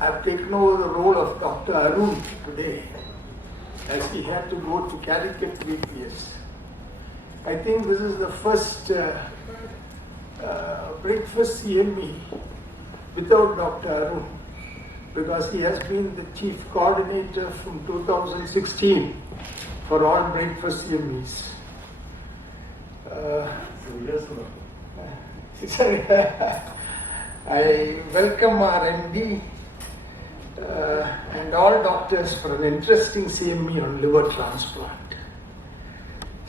I've taken over the role of Dr. Arun today, as he had to go to Calicut VPS. I think this is the first breakfast CME without Dr. Arun, because he has been the chief coordinator from 2016 for all breakfast CMEs. I welcome our MD and all doctors for an interesting CME on liver transplant.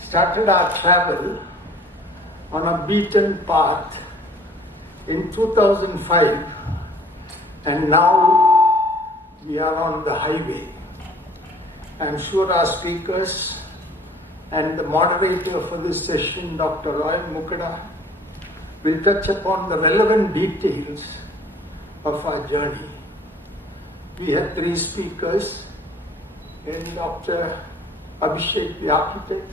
Started our travel on a beaten path in 2005, and now we are on the highway. I'm sure our speakers and the moderator for this session, Dr. Roy Mukkada, will touch upon the relevant details of our journey. We had 3 speakers, in Dr. Abhishek, the architect,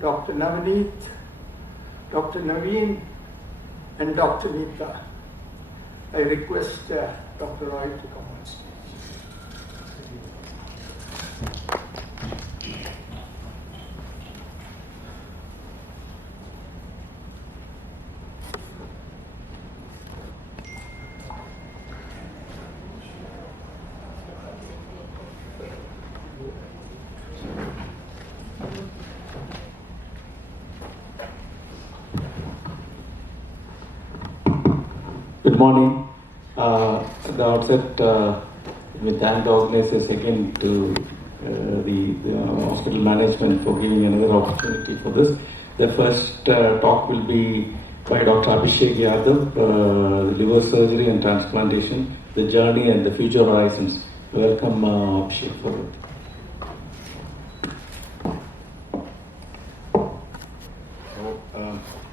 Dr. Navaneethan, Dr. Naveen, and Dr. Nita. I request Dr. Roy to come on stage. Good morning. At the outset, we thank the organizers again to the hospital management for giving another opportunity for this. The first talk will be by Dr. Abhishek Yadav, Liver Surgery and Transplantation, the Journey and the Future Horizons. Welcome, Abhishek, for it.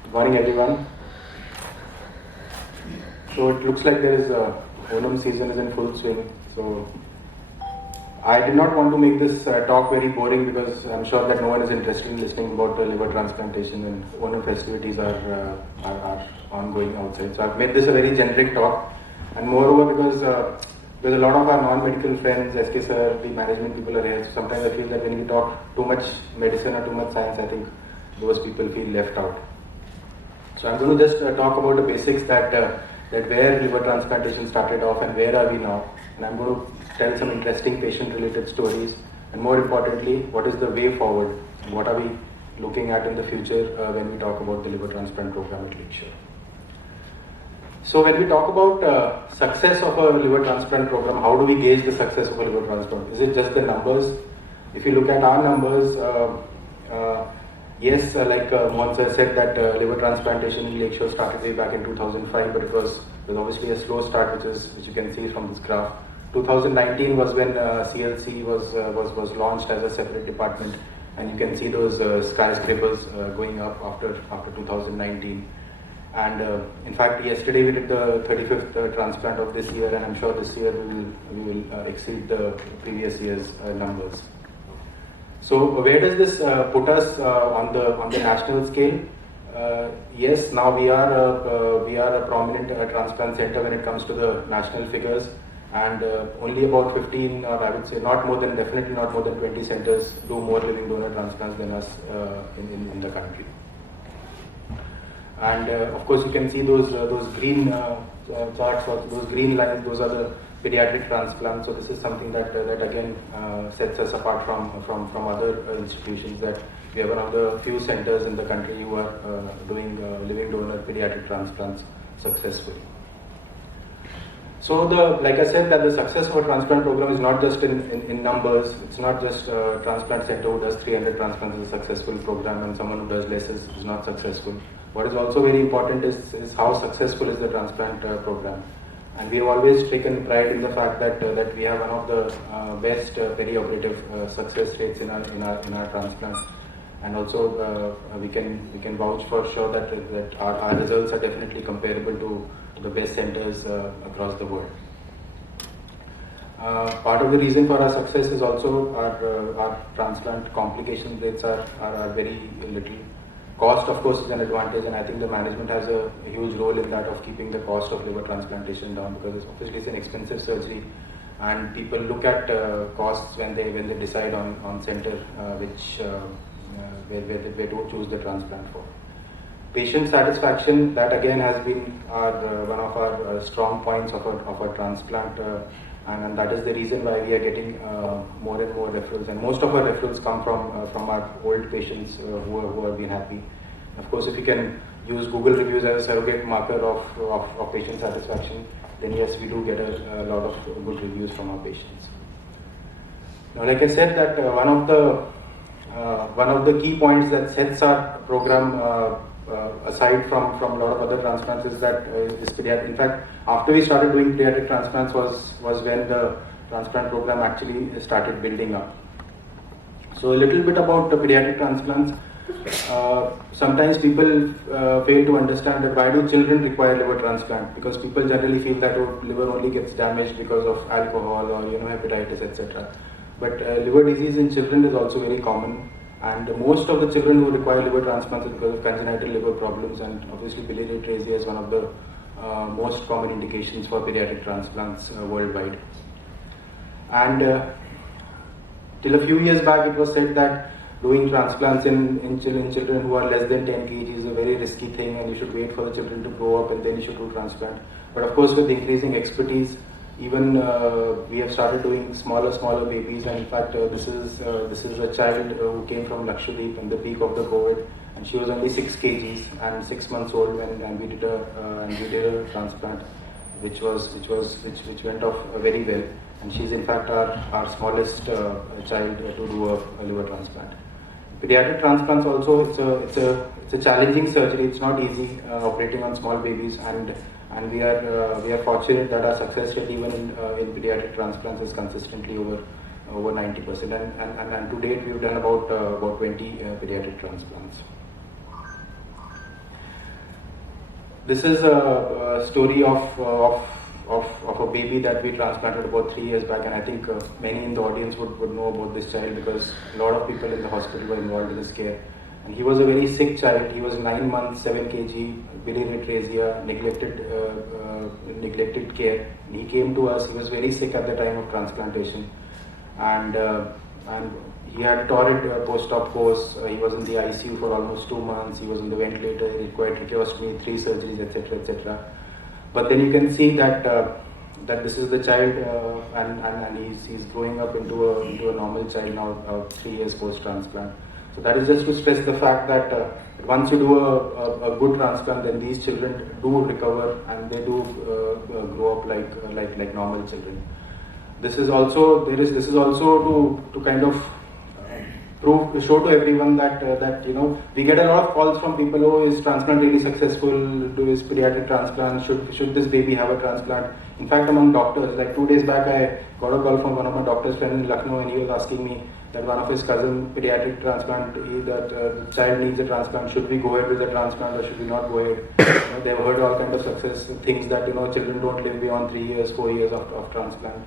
Good morning, everyone. So it looks like there is Onam season is in full swing. So I did not want to make this talk very boring, because I'm sure that no one is interested in listening about liver transplantation, and Onam festivities are ongoing outside. So I've made this a very generic talk, and moreover because there's a lot of our non-medical friends, SK sir, the management people are here. So sometimes I feel that when we talk too much medicine or too much science, I think those people feel left out. So I'm going to just talk about the basics, that where liver transplantation started off and where are we now. And I'm going to tell some interesting patient-related stories, and more importantly, what is the way forward? What are we looking at in the future when we talk about the liver transplant program at Lakeshore? So when we talk about success of a liver transplant program, how do we gauge the success of a liver transplant? Is it just the numbers? If you look at our numbers, yes, like Mohan said, that liver transplantation in Lakeshore started way back in 2005, but it was obviously a slow start, which you can see from this graph. 2019 was when CLC was launched as a separate department, and you can see those skyscrapers going up after 2019. And in fact, yesterday we did the 35th transplant of this year, and I'm sure this year we will exceed the previous year's numbers. So where does this put us on the national scale? Yes, now we are a prominent transplant center when it comes to the national figures, and only about 15, or I would say definitely not more than 20 centers do more living donor transplants than us in the country. And of course, you can see those green charts, or those green lines. Those are the pediatric transplants. So this is something that again sets us apart from other institutions, that we are one of the few centers in the country who are doing living donor pediatric transplants successfully. So like I said, that the success of a transplant program is not just in numbers. It's not just a transplant center who does 300 transplants is a successful program, and someone who does less is not successful. What is also very important is how successful is the transplant program. And we have always taken pride in the fact that we have one of the best perioperative success rates in our transplants, and also we can vouch for sure that our results are definitely comparable to the best centers across the world. Part of the reason for our success is also our transplant complication rates are very little. Cost, of course, is an advantage, and I think the management has a huge role in that of keeping the cost of liver transplantation down, because it's obviously it's an expensive surgery, and people look at costs when they decide on center where to choose the transplant for. Patient satisfaction, that again has been one of our strong points of our transplant, and that is the reason why we are getting more and more referrals, and most of our referrals come from our old patients who have been happy. Of course, if you can use Google reviews as a surrogate marker of patient satisfaction, then yes, we do get a lot of good reviews from our patients. Now, like I said, that one of the key points that sets our program aside from a lot of other transplants is that is pediatric. In fact, after we started doing pediatric transplants was when the transplant program actually started building up. So a little bit about the pediatric transplants. Sometimes people fail to understand that why do children require liver transplant, because people generally feel that liver only gets damaged because of alcohol or hepatitis, etc. But liver disease in children is also very common. And most of the children who require liver transplants is because of congenital liver problems, and obviously biliary atresia is one of the most common indications for pediatric transplants worldwide. And till a few years back, it was said that doing transplants in children who are less than 10 kg is a very risky thing, and you should wait for the children to grow up and then you should do transplant. But of course, with increasing expertise, even we have started doing smaller babies, and in fact this is a child who came from Lakshadweep in the peak of the COVID, and she was only 6 kgs and 6 months old when we did a transplant, which went off very well, and she's in fact our smallest child to do a liver transplant. Pediatric transplants also, it's a challenging surgery. It's not easy operating on small babies, and we are fortunate that our success rate even in pediatric transplants is consistently over 90%, and to date we've done about 20 pediatric transplants. This is a story of a baby that we transplanted about 3 years back, and I think many in the audience would know about this child because a lot of people in the hospital were involved in his care. And he was a very sick child. He was 9 months, 7 kg, biliary atresia, neglected care. And he came to us. He was very sick at the time of transplantation, and he had torrid post-op course. He was in the ICU for almost 2 months. He was on the ventilator. He required tracheostomy, 3 surgeries, etc., etc. But then you can see that this is the child, and he's growing up into a normal child now, 3 years post-transplant. So that is just to stress the fact that once you do a good transplant, then these children do recover and they do grow up like normal children. This is also to kind of show to everyone that we get a lot of calls from people. Oh, is transplant really successful? Is pediatric transplant? Should this baby have a transplant? In fact, among doctors, like 2 days back, I got a call from one of my doctor's friends in Lucknow, and he was asking me that one of his cousin pediatric transplant, the child needs a transplant. Should we go ahead with the transplant or should we not go ahead? They've heard all kinds of success things that children don't live beyond 3 years, 4 years of transplant.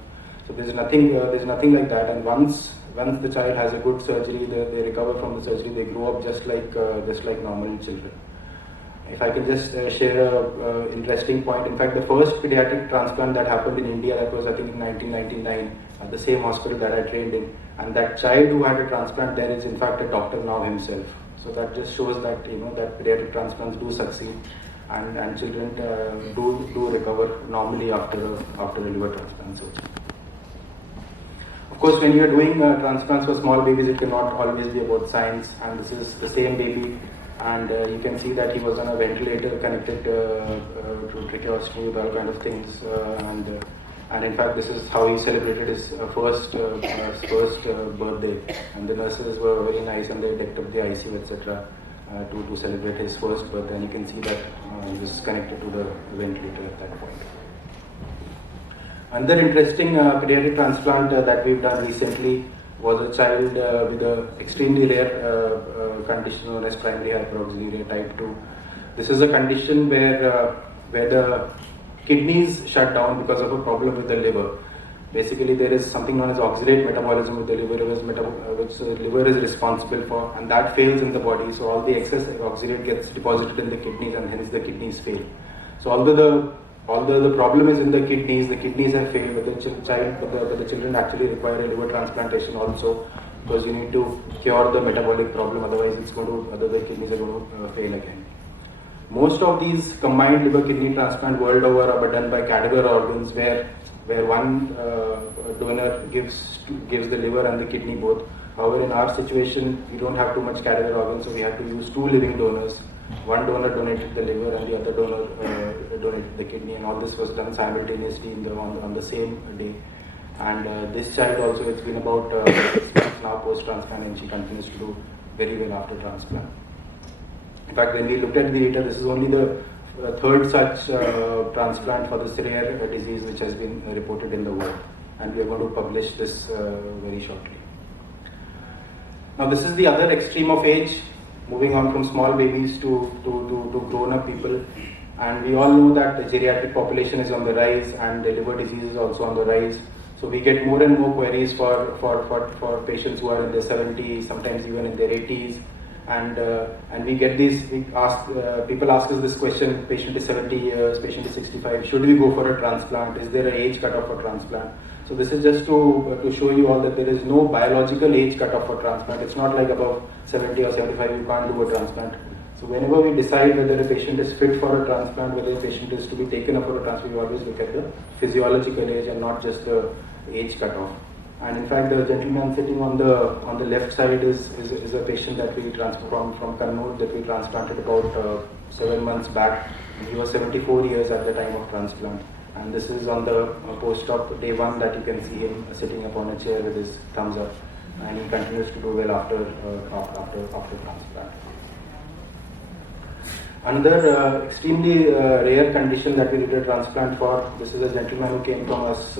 So there's nothing like that. And once the child has a good surgery, they recover from the surgery, they grow up just like normal children. If I can just share a interesting point. In fact, the first pediatric transplant that happened in India, that was I think in 1999 at the same hospital that I trained in, and that child who had a transplant there is in fact a doctor now himself. So that just shows that that pediatric transplants do succeed, and children do recover normally after a liver transplant surgery. Of course, when you are doing transplants for small babies, it cannot always be about science, and this is the same baby, and you can see that he was on a ventilator connected to tracheostomy with all kind of things, and in fact this is how he celebrated his first birthday, and the nurses were very nice and they decked up the ICU, etc. To celebrate his first birthday, and you can see that he was connected to the ventilator at that point. Another interesting pediatric transplant that we've done recently was a child with an extremely rare condition known as primary hyperoxaluria type 2. This is a condition where the kidneys shut down because of a problem with the liver. Basically, there is something known as oxalate metabolism with the liver, which the liver is responsible for, and that fails in the body. So all the excess oxalate gets deposited in the kidneys, and hence the kidneys fail. So although the problem is in the kidneys have failed, but the children actually require a liver transplantation also, because you need to cure the metabolic problem. Otherwise, the kidneys are going to fail again. Most of these combined liver kidney transplant world over are done by cadaver organs, where one donor gives the liver and the kidney both. However, in our situation, we don't have too much cadaver organs, so we had to use 2 living donors. One donor donated the liver and the other donor donated the kidney, and all this was done simultaneously on the same day. And this child also, it's been about 6 months now post-transplant, and she continues to do very well after transplant. In fact, when we looked at the data, this is only the third such transplant for this rare disease which has been reported in the world, and we are going to publish this very shortly. Now, this is the other extreme of age, moving on from small babies to grown-up people, and we all know that the geriatric population is on the rise, and the liver disease is also on the rise. So we get more and more queries for patients who are in their 70s, sometimes even in their 80s. And we get these, people ask us this question: patient is 70 years, patient is 65, should we go for a transplant? Is there an age cutoff for transplant? So this is just to show you all that there is no biological age cutoff for transplant. It's not like above 70 or 75 you can't do a transplant. So whenever we decide whether a patient is fit for a transplant, whether a patient is to be taken up for a transplant, we always look at the physiological age and not just the age cutoff. And in fact, the gentleman sitting on the left side is a patient that we from Kannur, that we transplanted about 7 months back. He was 74 years at the time of transplant. And this is on the post-op day 1 that you can see him sitting upon a chair with his thumbs up. And he continues to do well after transplant. Another extremely rare condition that we did a transplant for, this is a gentleman who came to us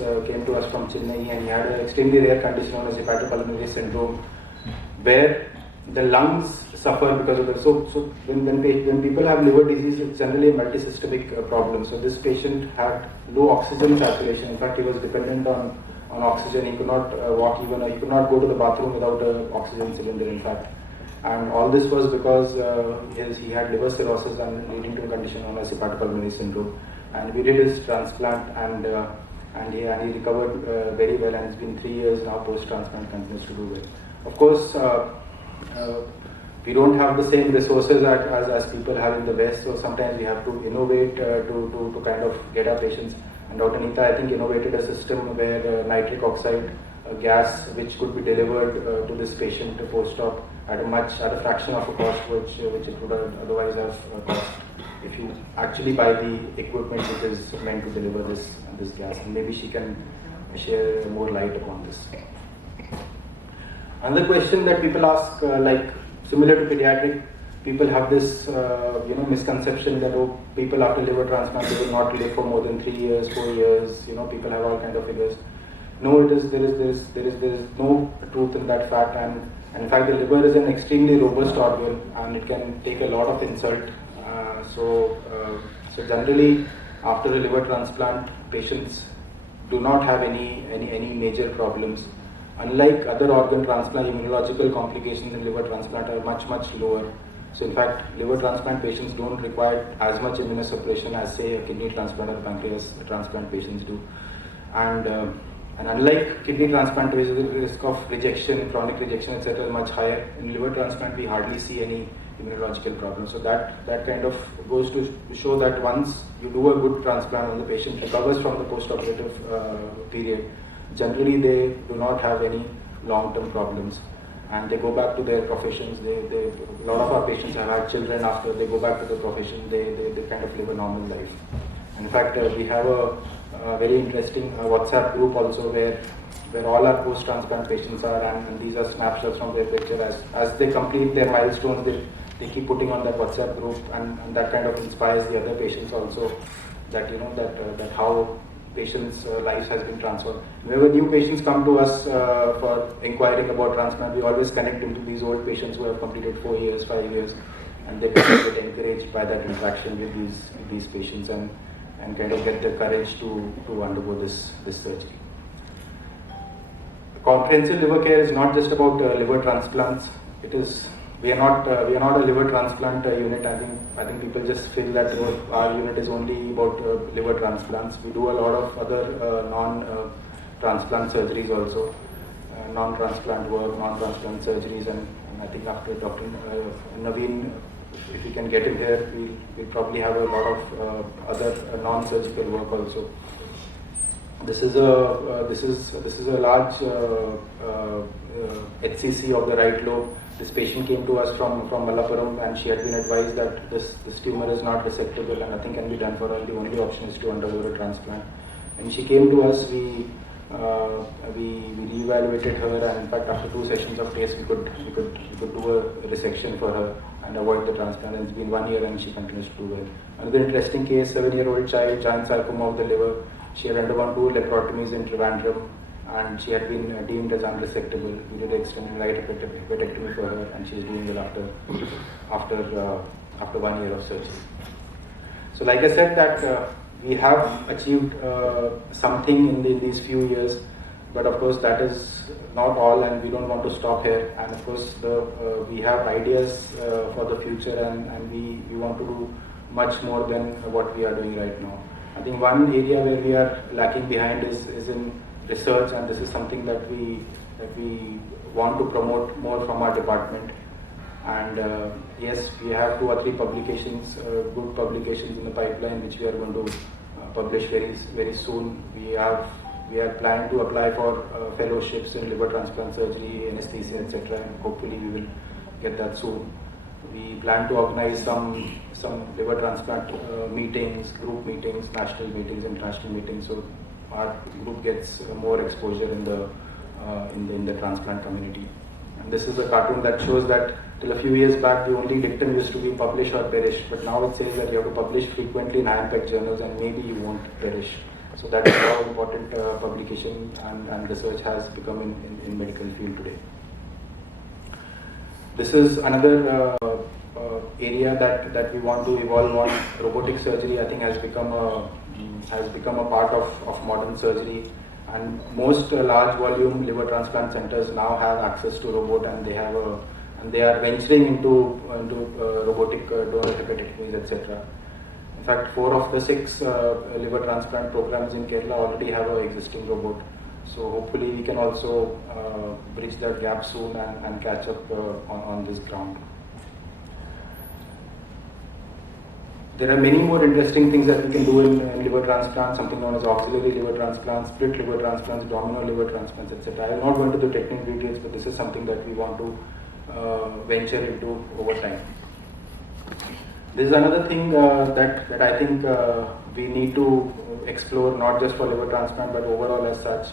from Chennai, and he had an extremely rare condition known as hepatopulmonary syndrome, where the lungs suffer because of the, so when people have liver disease, it's generally a multisystemic problem. So this patient had low oxygen saturation. In fact, he was dependent on oxygen. He could not walk even, he could not go to the bathroom without an oxygen cylinder, in fact. And all this was because he had liver cirrhosis and leading to a condition known as hepatopulmonary syndrome. And we did his transplant, and he recovered very well, and it's been 3 years now post-transplant, continues to do well. Of course, we don't have the same resources as people have in the West, so sometimes we have to innovate to kind of get our patients. And Dr. Nita, I think, innovated a system where nitric oxide gas, which could be delivered to this patient post-op at a fraction of a cost which it would otherwise have cost if you actually buy the equipment which is meant to deliver this gas. And maybe she can share more light upon this. Another question that people ask, like similar to pediatric, people have this misconception that people after liver transplant they will not live for more than 3 years, 4 years. People have all kind of figures. No, there is no truth in that fact, and in fact the liver is an extremely robust organ and it can take a lot of insult. So generally after a liver transplant, patients do not have any major problems. Unlike other organ transplant, immunological complications in liver transplant are much lower. So in fact, liver transplant patients don't require as much immunosuppression as say a kidney transplant or pancreas transplant patients do. And unlike kidney transplant, the risk of rejection, chronic rejection, etc. is much higher. In liver transplant, we hardly see any immunological problems. So that kind of goes to show that once you do a good transplant and the patient recovers from the post-operative period, generally they do not have any long-term problems. And they go back to their professions. A lot of our patients have had children after they go back to their profession. They kind of live a normal life. And in fact, we have a very interesting WhatsApp group also where all our post-transplant patients are, and these are snapshots from their picture. As they complete their milestones, they keep putting on that WhatsApp group, and that kind of inspires the other patients also that that how patients' lives has been transformed. Whenever new patients come to us for inquiring about transplant, we always connect them to these old patients who have completed 4 years, 5 years, and they get encouraged by that interaction with these patients and kind of get the courage to undergo this surgery. comprehensive liver care is not just about liver transplants. We are not a liver transplant unit. I think people just feel that our unit is only about liver transplants. We do a lot of other non-transplant surgeries also, non-transplant work, non-transplant surgeries, and I think after Dr. Naveen, if we can get him here, we'll probably have a lot of other non-surgical work also. This is a large HCC of the right lobe. This patient came to us from Malappuram, and she had been advised that this tumor is not resectable and nothing can be done for her. The only option is to undergo a transplant. And she came to us. We re-evaluated her, and in fact, after 2 sessions of tests, we could do a resection for her and avoid the transplant. And it's been 1 year, and she continues to do well. Another interesting case: 7-year-old child, giant sarcoma of the liver. She had undergone 2 laparotomies in Trivandrum, and she had been deemed as unresectable. We did extended right hepatectomy for her, and she is doing well after 1 year of surgery. So, like I said, that we have achieved something in these few years, but of course that is not all, and we don't want to stop here. And of course, we have ideas for the future, and we want to do much more than what we are doing right now. I think one area where we are lacking behind is in research, and this is something that we want to promote more from our department. And yes, we have 2 or 3 publications, good publications in the pipeline, which we are going to publish very soon. We are planning to apply for fellowships in liver transplant surgery, anesthesia, etc. And hopefully we will get that soon. We plan to organize some liver transplant meetings, group meetings, national meetings, international meetings, so our group gets more exposure in the transplant community. And this is a cartoon that shows that till a few years back, the only dictum used to be publish or perish, but now it says that you have to publish frequently in high-impact journals, and maybe you won't perish. So that is how important publication and research has become in medical field today. This is another area that we want to evolve on. Robotic surgery, I think, has become a part of modern surgery, and most large volume liver transplant centers now have access to robot, and they are venturing into robotic donor hepatectomies, etc. In fact, 4 of the 6 liver transplant programs in Kerala already have an existing robot. So hopefully we can also bridge that gap soon and catch up on this ground. There are many more interesting things that we can do in liver transplant, something known as auxiliary liver transplants, split liver transplants, domino liver transplants, etc. I will not go into the technical details, but this is something that we want to venture into over time. This is another thing that I think we need to explore, not just for liver transplant, but overall as such.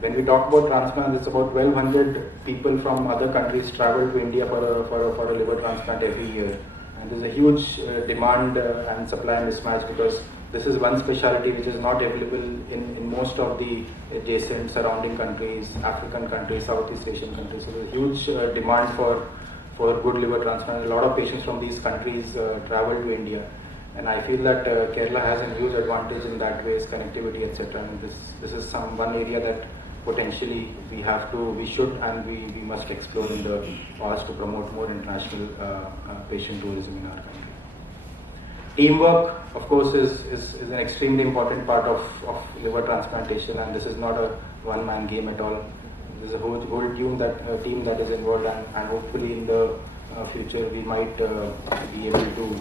When we talk about transplant, it's about 1,200 people from other countries travel to India for a liver transplant every year. And there's a huge demand and supply mismatch, because this is one specialty which is not available in most of the adjacent surrounding countries, African countries, Southeast Asian countries. So there's a huge demand for good liver transplant. A lot of patients from these countries travel to India. And I feel that Kerala has a huge advantage in that way, connectivity, etc. And this is one area that potentially we should and we must explore in the past to promote more international patient tourism in our country. Teamwork, of course, is an extremely important part of liver transplantation, and this is not a one-man game at all. There's a whole team that is involved, and hopefully in the future we might be able to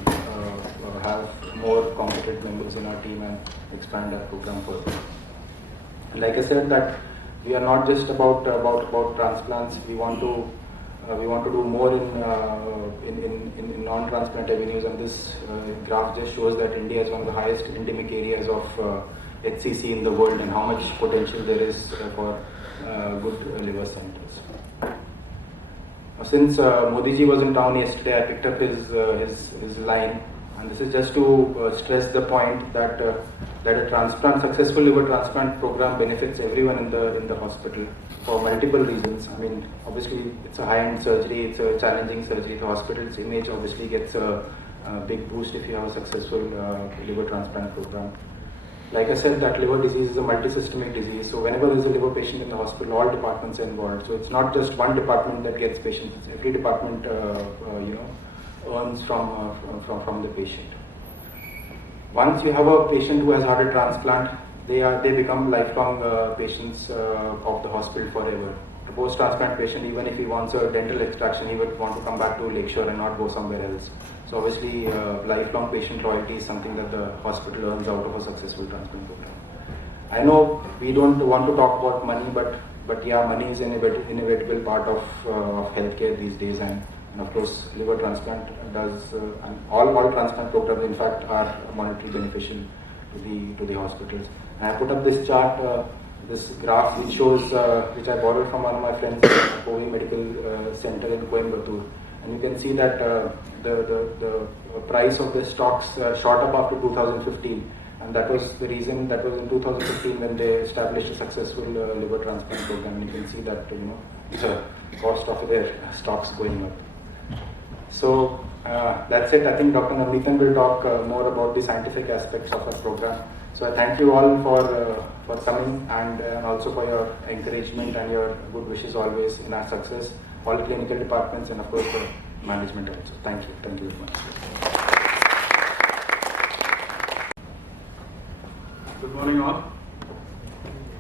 have more competent members in our team and expand our program further. Like I said, that we are not just about transplants. We want to do more in non-transplant avenues, and this graph just shows that India is one of the highest endemic areas of HCC in the world, and how much potential there is for good liver centers. Since Modi ji was in town yesterday, I picked up his line, and this is just to stress the point that a successful liver transplant program benefits everyone in the hospital for multiple reasons. I mean, obviously it's a high-end surgery, it's a challenging surgery. The hospital's image obviously gets a big boost if you have a successful liver transplant program. Like I said, that liver disease is a multisystemic disease. So whenever there is a liver patient in the hospital, all departments are involved. So it's not just one department that gets patients. Every department, earns from the patient. Once you have a patient who has had a transplant, they become lifelong patients of the hospital forever. A post-transplant patient, even if he wants a dental extraction, he would want to come back to Lakeshore and not go somewhere else. So obviously, lifelong patient loyalty is something that the hospital earns out of a successful transplant program. I know we don't want to talk about money, but yeah, money is an inevitable part of healthcare these days, and of course, liver transplant does, and all transplant programs, in fact, are monetarily beneficial to the hospitals. And I put up this chart, this graph, which shows, which I borrowed from one of my friends at Kochi Medical Center in Coimbatore. And you can see that the price of the stocks shot up after 2015, and that was the reason. That was in 2015 when they established a successful liver transplant program. And you can see that the cost of their stocks going up. So that's it. I think Dr. Navaneethan will talk more about the scientific aspects of our program. So I thank you all for coming, and also for your encouragement and your good wishes always in our success. All clinical departments and of course the management also. Thank you. Thank you very much. Good morning all.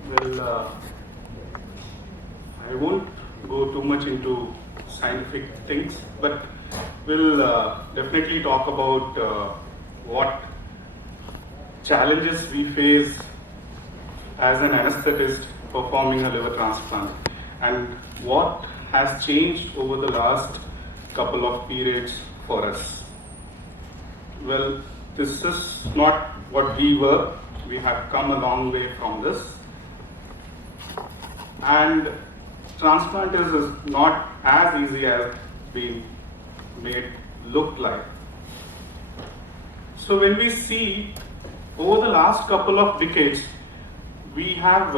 Well, I won't go too much into scientific things, but we'll definitely talk about what challenges we face as an anesthetist performing a liver transplant, and what has changed over the last couple of periods for us. Well, this is not what we were. We have come a long way from this. And transplant is not as easy as being made look like. So when we see over the last couple of decades, we have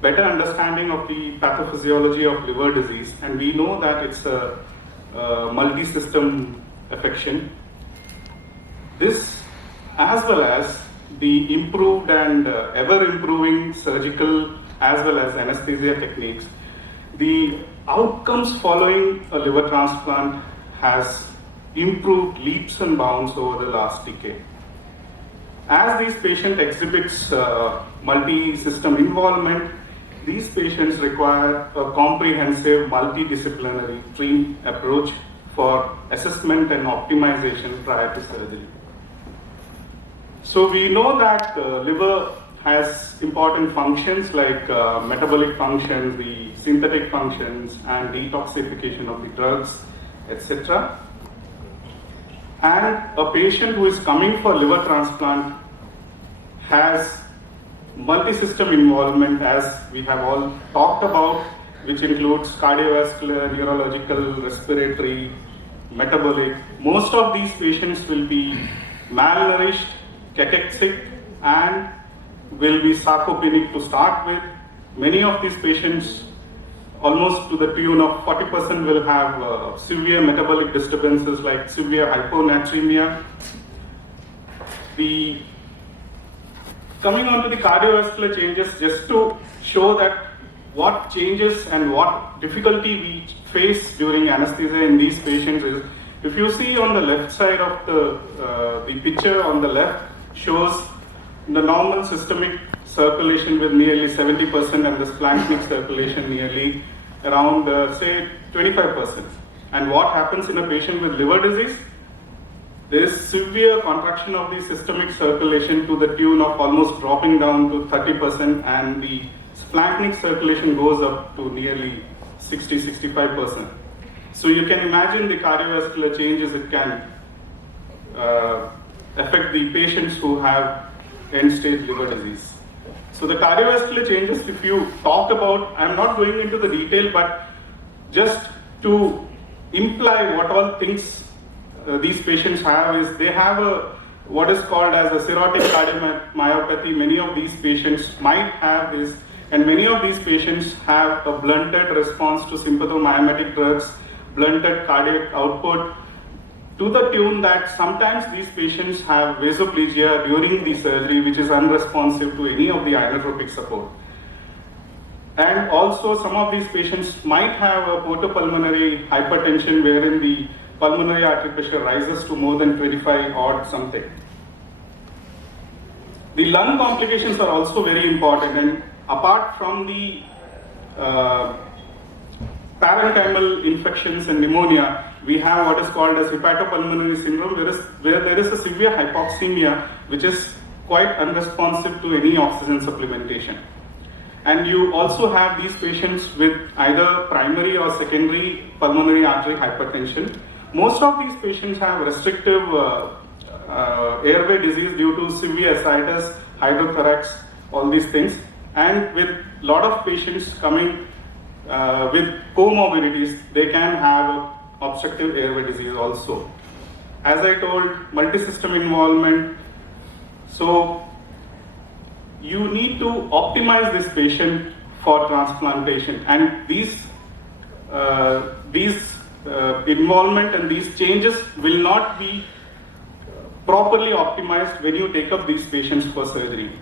better understanding of the pathophysiology of liver disease, and we know that it's a multi-system affection. This, as well as the improved and ever-improving surgical as well as anesthesia techniques, the outcomes following a liver transplant has improved leaps and bounds over the last decade. As these patient exhibits multi-system involvement, these patients require a comprehensive multidisciplinary team approach for assessment and optimization prior to surgery. So we know that liver has important functions like metabolic function, the synthetic functions, and detoxification of the drugs, etc. And a patient who is coming for liver transplant has multi-system involvement, as we have all talked about, which includes cardiovascular, neurological, respiratory, metabolic. Most of these patients will be malnourished, cachexic, and will be sarcopenic to start with. Many of these patients, almost to the tune of 40%, will have severe metabolic disturbances like severe hyponatremia. Coming on to the cardiovascular changes, just to show that what changes and what difficulty we face during anesthesia in these patients is, if you see on the left side of the picture on the left shows the normal systemic circulation with nearly 70% and the splanchnic circulation nearly around say 25%. And what happens in a patient with liver disease? There is severe contraction of the systemic circulation to the tune of almost dropping down to 30%, and the splanchnic circulation goes up to nearly 60-65%. So you can imagine the cardiovascular changes it can affect the patients who have end-stage liver disease. So the cardiovascular changes, if you talk about, I'm not going into the detail, but just to imply what all things these patients have is, they have what is called as a cirrhotic cardiomyopathy. Many of these patients might have this, and many of these patients have a blunted response to sympathomimetic drugs, blunted cardiac output, to the tune that sometimes these patients have vasoplegia during the surgery, which is unresponsive to any of the inotropic support. And also some of these patients might have a portopulmonary hypertension wherein the pulmonary artery pressure rises to more than 25 odd something. The lung complications are also very important, and apart from the parenchymal infections and pneumonia, we have what is called as hepatopulmonary syndrome, where there is a severe hypoxemia which is quite unresponsive to any oxygen supplementation. And you also have these patients with either primary or secondary pulmonary artery hypertension. Most of these patients have restrictive airway disease due to severe ascites, hydrothorax, all these things. And with a lot of patients coming with comorbidities, they can have obstructive airway disease also. As I told, multi-system involvement. So you need to optimize this patient for transplantation, and these involvement and these changes will not be properly optimized when you take up these patients for surgery.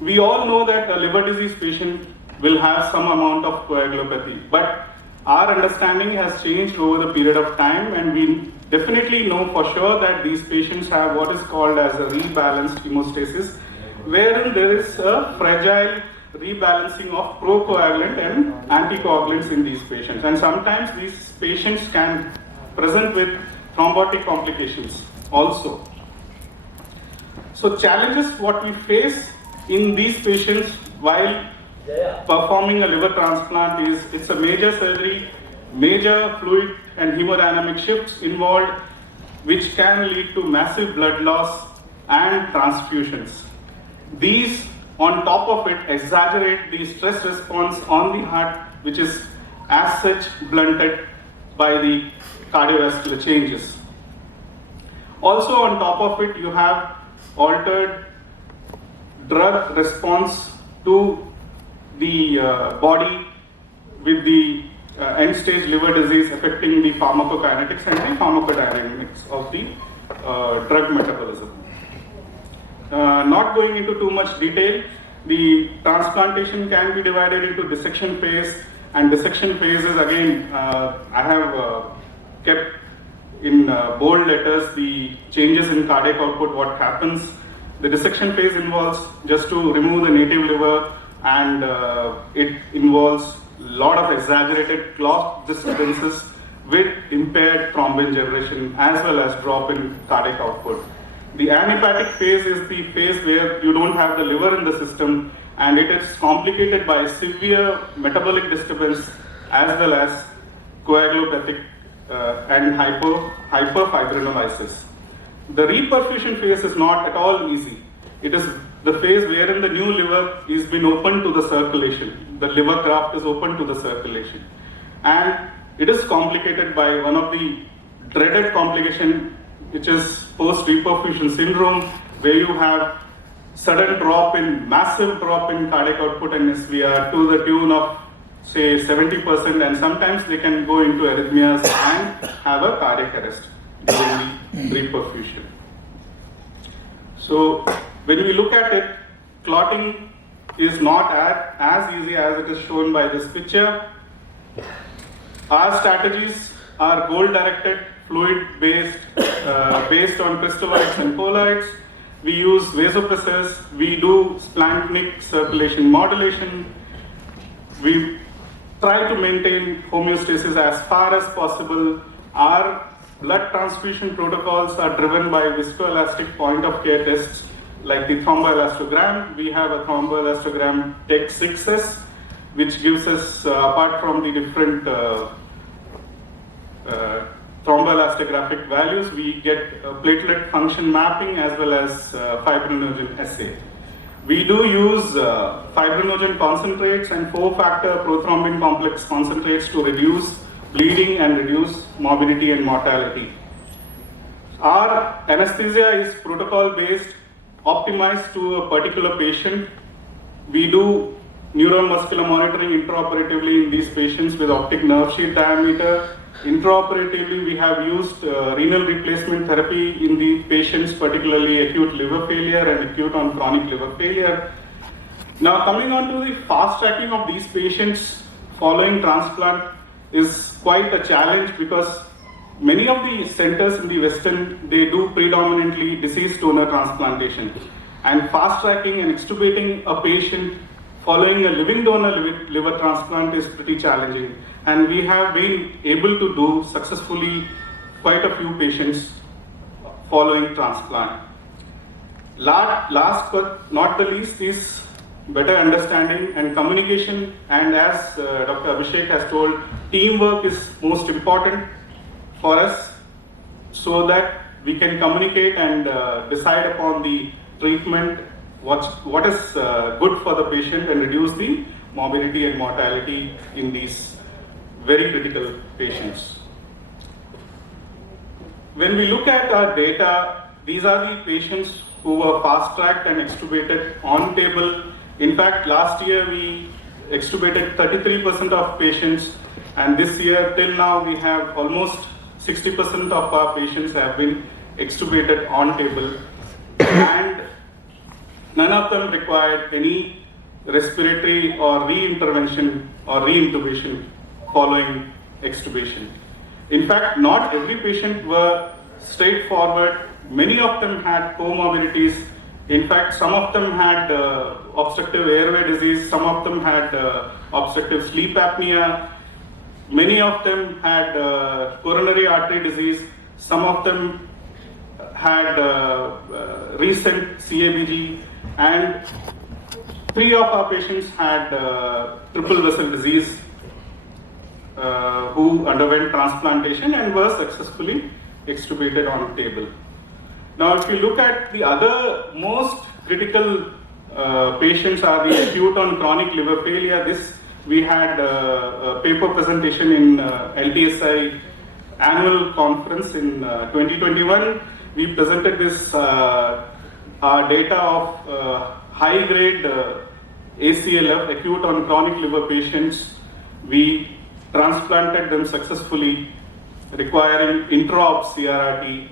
We all know that a liver disease patient will have some amount of coagulopathy, but our understanding has changed over the period of time, and we definitely know for sure that these patients have what is called as a rebalanced hemostasis, wherein there is a fragile rebalancing of procoagulant and anticoagulants in these patients. And sometimes these patients can present with thrombotic complications also. So challenges what we face in these patients while performing a liver transplant is it's a major surgery, major fluid and hemodynamic shifts involved, which can lead to massive blood loss and transfusions. These, on top of it, exaggerate the stress response on the heart, which is as such blunted by the cardiovascular changes. Also, on top of it, you have altered drug response to the body with the end-stage liver disease affecting the pharmacokinetics and the pharmacodynamics of the drug metabolism. Not going into too much detail, the transplantation can be divided into dissection phase, and dissection phases again, I have kept in bold letters the changes in cardiac output, what happens. The dissection phase involves just to remove the native liver, and it involves a lot of exaggerated clot disturbances with impaired thrombin generation as well as drop in cardiac output. The anhepatic phase is the phase where you don't have the liver in the system, and it is complicated by severe metabolic disturbance as well as coagulopathic and hyperfibrinolysis. The reperfusion phase is not at all easy. It is the phase wherein the new liver is been opened to the circulation. The liver graft is open to the circulation. And it is complicated by one of the dreaded complications, which is post-reperfusion syndrome, where you have massive drop in cardiac output and SVR to the tune of say 70%, and sometimes they can go into arrhythmias and have a cardiac arrest during the reperfusion. So when we look at it, clotting is not as easy as it is shown by this picture. Our strategies are goal-directed, fluid-based, based on crystalloids and colloids. We use vasopressors, we do splanchnic circulation modulation. We try to maintain homeostasis as far as possible. Our blood transfusion protocols are driven by viscoelastic point-of-care tests like the thromboelastogram. We have a thromboelastogram Tech 6S, which gives us, apart from the different thromboelastographic values, we get platelet function mapping as well as fibrinogen assay. We do use fibrinogen concentrates and 4-factor prothrombin complex concentrates to reduce bleeding and reduce morbidity and mortality. Our anesthesia is protocol-based, optimized to a particular patient. We do neuromuscular monitoring intraoperatively in these patients with optic nerve sheath diameter, Intraoperatively, we have used renal replacement therapy in the patients, particularly acute liver failure and acute on chronic liver failure. Now, coming on to the fast tracking of these patients following transplant is quite a challenge, because many of the centers in the Western, they do predominantly deceased donor transplantation. And fast tracking and extubating a patient following a living donor liver transplant is pretty challenging. And we have been able to do successfully quite a few patients following transplant. Last but not the least is better understanding and communication. And as Dr. Abhishek has told, teamwork is most important for us, so that we can communicate and decide upon the treatment, what is good for the patient, and reduce the morbidity and mortality in these very critical patients. When we look at our data, these are the patients who were fast-tracked and extubated on table. In fact, last year we extubated 33% of patients, and this year till now we have almost 60% of our patients have been extubated on table, and none of them required any respiratory or re-intervention or re-intubation following extubation. In fact, not every patient were straightforward. Many of them had comorbidities. In fact, some of them had obstructive airway disease, some of them had obstructive sleep apnea, many of them had coronary artery disease, some of them had recent CABG, and 3 of our patients had triple vessel disease who underwent transplantation and were successfully extubated on table. Now, if you look at the other most critical patients are the acute on chronic liver failure. This we had a paper presentation in LTSI annual conference in 2021. We presented this our data of high-grade ACLF, acute on chronic liver patients. We transplanted them successfully, requiring intra-op CRRT.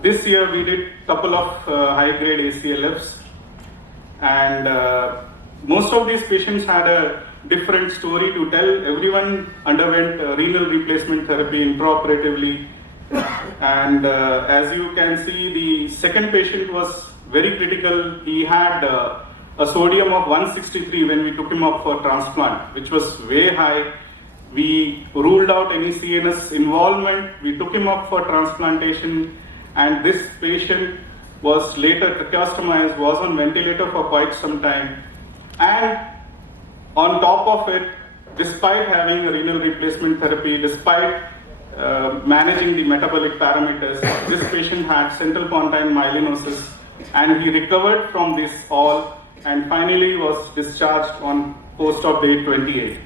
This year we did a couple of high-grade ACLFs, and most of these patients had a different story to tell. Everyone underwent renal replacement therapy intraoperatively, and as you can see, the second patient was very critical. He had a sodium of 163 when we took him up for transplant, which was way high. We ruled out any CNS involvement. We took him up for transplantation, and this patient was later tracheostomized, was on ventilator for quite some time. And on top of it, despite having a renal replacement therapy, despite managing the metabolic parameters, this patient had central pontine myelinosis, and he recovered from this all and finally was discharged on post-op day 28.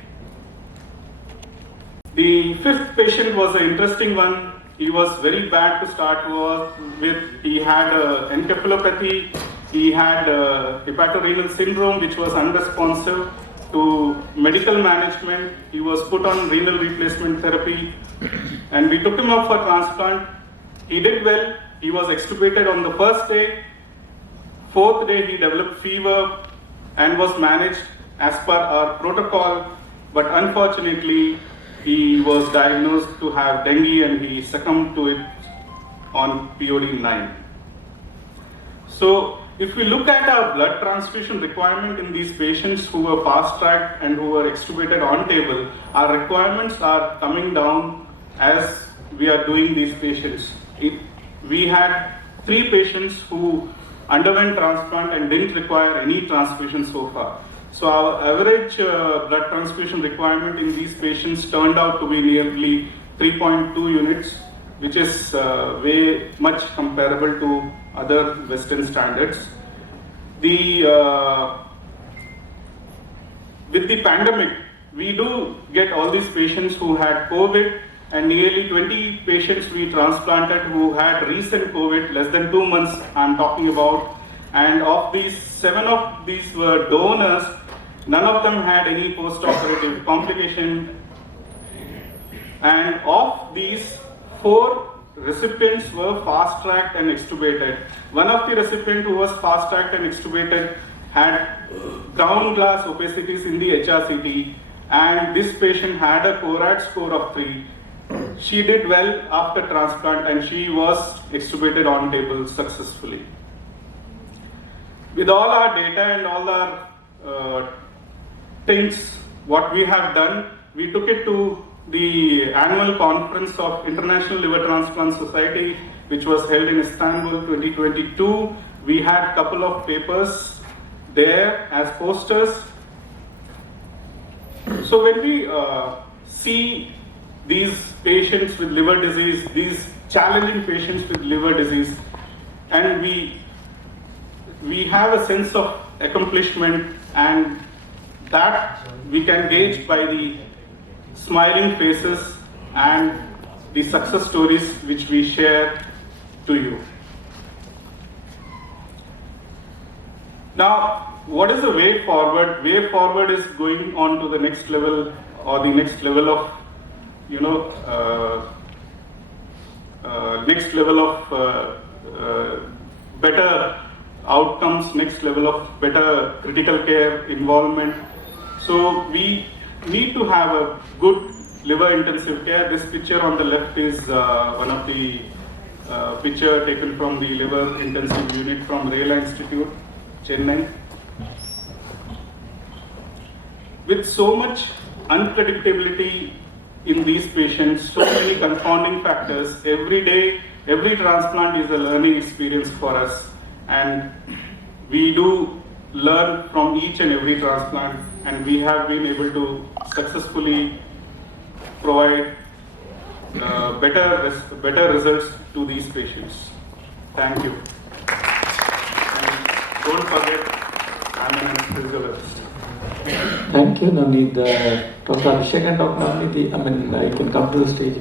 The fifth patient was an interesting one. He was very bad to start with. He had encephalopathy, he had hepatorenal syndrome, which was unresponsive to medical management. He was put on renal replacement therapy, and we took him up for transplant. He did well. He was extubated on the first day. Fourth day, he developed fever and was managed as per our protocol, but unfortunately, he was diagnosed to have dengue and he succumbed to it on POD 9. So, if we look at our blood transfusion requirement in these patients who were fast-tracked and who were extubated on table, our requirements are coming down as we are doing these patients. We had 3 patients who underwent transplant and didn't require any transfusion so far. So our average blood transfusion requirement in these patients turned out to be nearly 3.2 units, which is way much comparable to other Western standards. With the pandemic, we do get all these patients who had COVID, and nearly 20 patients we transplanted who had recent COVID, less than 2 months I'm talking about, and of these, 7 of these were donors. None of them had any post-operative complication, and of these, 4 recipients were fast-tracked and extubated. One of the recipients who was fast-tracked and extubated had ground glass opacities in the HRCT, and this patient had a CORAD score of 3. She did well after transplant and she was extubated on table successfully. With all our data and all our things, what we have done, we took it to the annual conference of International Liver Transplant Society, which was held in Istanbul 2022. We had a couple of papers there as posters. So when we see these patients with liver disease, these challenging patients with liver disease, and we have a sense of accomplishment, and that we can gauge by the smiling faces and the success stories which we share to you. Now, what is the way forward? Way forward is going on to the next level, or the next level of, next level of better outcomes, next level of better critical care involvement. So we need to have a good liver intensive care. This picture on the left is one of the picture taken from the liver intensive unit from Rela Institute, Chennai. With so much unpredictability in these patients, so many confounding factors, every day, every transplant is a learning experience for us, and we do learn from each and every transplant, and we have been able to successfully provide better results to these patients. Thank you. And don't forget, I'm an anesthesiologist. Thank you, Naveen. Dr. Abhishek and Dr. Naveen, you can come to the stage.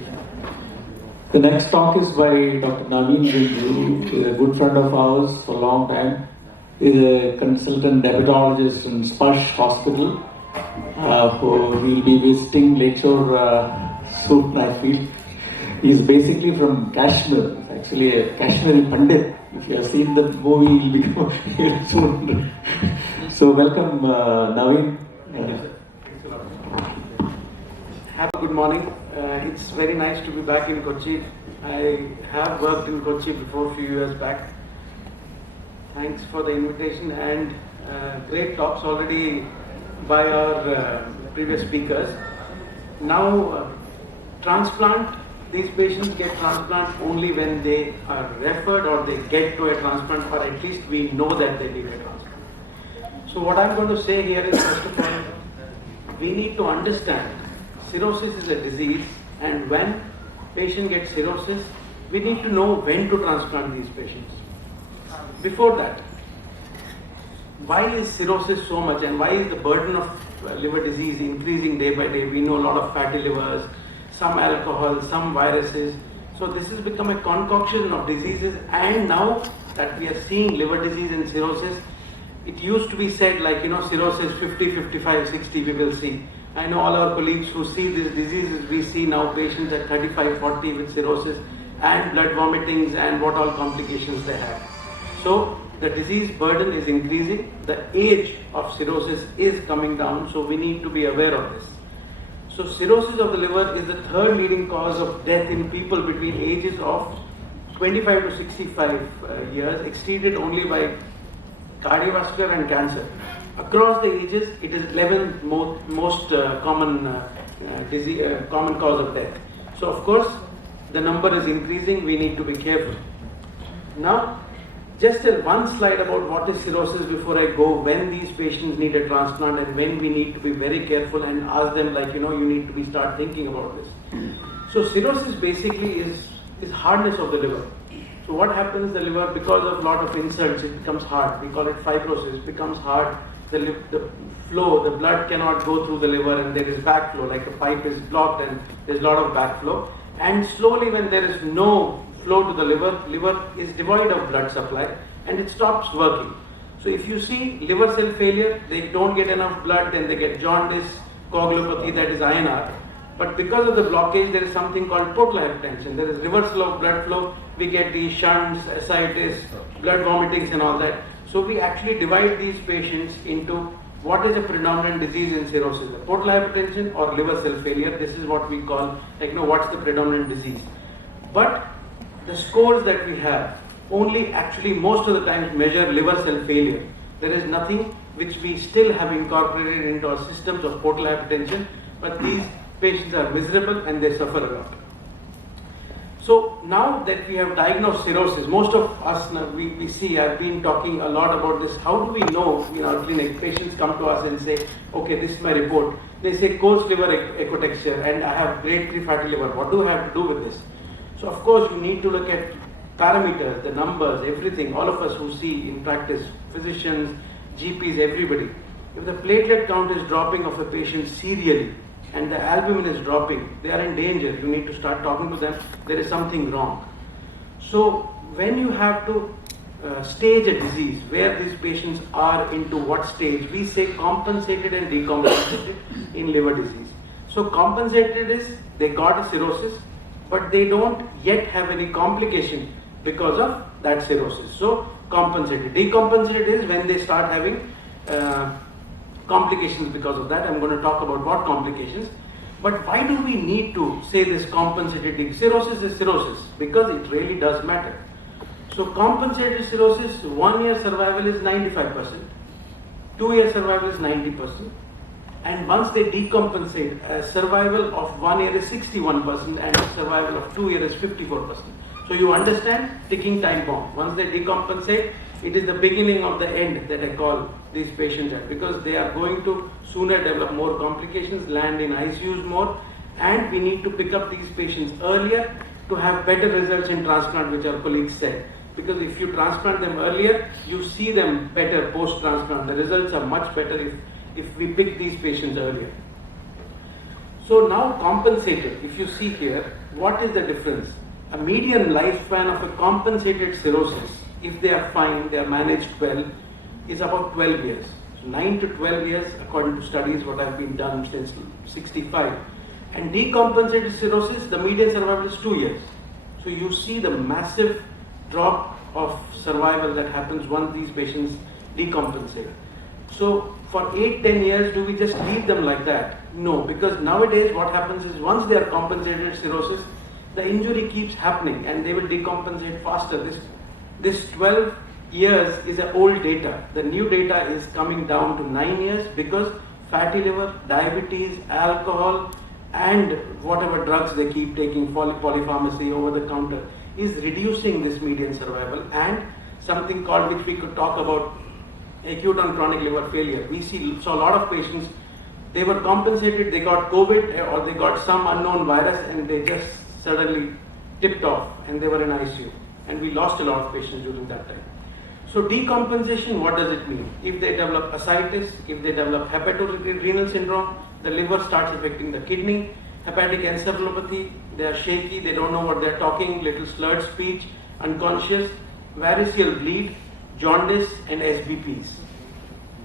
The next talk is by Dr. Naveen Ganjoo. He's a good friend of ours for a long time. He's a consultant diabetologist in Sparsh Hospital, who will be visiting Lakeshore soon, I feel. He's basically from Kashmir, actually a Kashmiri Pandit. If you have seen the movie, he'll become here soon. So welcome, Naveen. Have a good morning. It's very nice to be back in Kochi. I have worked in Kochi before a few years back. Thanks for the invitation and great talks already by our previous speakers. Now, transplant, these patients get transplant only when they are referred or they get to a transplant, or at least we know that they need a transplant. So what I'm going to say here is, first of all, we need to understand cirrhosis is a disease, and when patient gets cirrhosis, we need to know when to transplant these patients. Before that, why is cirrhosis so much, and why is the burden of liver disease increasing day by day? We know a lot of fatty livers, some alcohol, some viruses. So this has become a concoction of diseases, and now that we are seeing liver disease and cirrhosis, it used to be said like, cirrhosis 50, 55, 60 we will see. I know all our colleagues who see these diseases, we see now patients at 35, 40 with cirrhosis and blood vomitings and what all complications they have. So the disease burden is increasing, the age of cirrhosis is coming down, so we need to be aware of this. So cirrhosis of the liver is the third leading cause of death in people between ages of 25 to 65 years, exceeded only by cardiovascular and cancer. Across the ages, it is 11th most common common cause of death. So of course, the number is increasing, we need to be careful. Now, just one slide about what is cirrhosis before I go, when these patients need a transplant and when we need to be very careful and ask them like, you need to start thinking about this. So cirrhosis basically is hardness of the liver. So what happens, the liver, because of lot of insults, it becomes hard. We call it fibrosis, it becomes hard. The flow, the blood cannot go through the liver, and there is backflow, like a pipe is blocked and there's a lot of backflow. And slowly, when there is no flow to the liver is devoid of blood supply and it stops working. So if you see liver cell failure, they don't get enough blood, then they get jaundice, coagulopathy, that is INR. But because of the blockage, there is something called portal hypertension. There is reversal of blood flow. We get these shunts, ascites, blood vomitings and all that. So we actually divide these patients into what is a predominant disease in cirrhosis, the portal hypertension or liver cell failure. This is what we call, what's the predominant disease. But the scores that we have only actually most of the times measure liver cell failure. There is nothing which we still have incorporated into our systems of portal hypertension, but these patients are miserable and they suffer a lot. So now that we have diagnosed cirrhosis, most of us now we see, I've been talking a lot about this. How do we know in our clinic? Patients come to us and say, okay, this is my report. They say coarse liver echo texture and I have grade 3 fatty liver. What do I have to do with this? So of course you need to look at parameters, the numbers, everything. All of us who see in practice, physicians, GPs, everybody. If the platelet count is dropping of a patient serially and the albumin is dropping, they are in danger. You need to start talking to them. There is something wrong. So when you have to stage a disease, where these patients are into what stage, we say compensated and decompensated in liver disease. So compensated is they got a cirrhosis, but they don't yet have any complication because of that cirrhosis. So compensated. Decompensated is when they start having complications because of that. I'm going to talk about what complications. But why do we need to say this compensated? Cirrhosis is cirrhosis because it really does matter. So compensated cirrhosis, 1 year survival is 95%, 2 year survival is 90%, and once they decompensate, survival of 1 year is 61% and survival of 2 years is 54%. So you understand, ticking time bomb. Once they decompensate, it is the beginning of the end that I call these patients at, because they are going to sooner develop more complications, land in ICUs more, and we need to pick up these patients earlier to have better results in transplant, which our colleagues said. Because if you transplant them earlier, you see them better post-transplant. The results are much better if we pick these patients earlier. So now compensated, if you see here, what is the difference? A median lifespan of a compensated cirrhosis, if they are fine, they are managed well, is about 12 years. So 9 to 12 years, according to studies what have been done since 65. And decompensated cirrhosis, the median survival is 2 years. So you see the massive drop of survival that happens once these patients decompensate. So for 8-10 years, do we just leave them like that? No, because nowadays what happens is once they are compensated cirrhosis, the injury keeps happening and they will decompensate faster. This 12 years is old data. The new data is coming down to 9 years because fatty liver, diabetes, alcohol, and whatever drugs they keep taking, polypharmacy over the counter, is reducing this median survival. And something called, which we could talk about, acute and chronic liver failure. We saw a lot of patients, they were compensated, they got COVID or they got some unknown virus and they just suddenly tipped off and they were in ICU. And we lost a lot of patients during that time. So decompensation, what does it mean? If they develop ascites, if they develop hepatorenal syndrome, the liver starts affecting the kidney, hepatic encephalopathy, they are shaky, they don't know what they're talking, little slurred speech, unconscious, variceal bleed, jaundice and SBPs.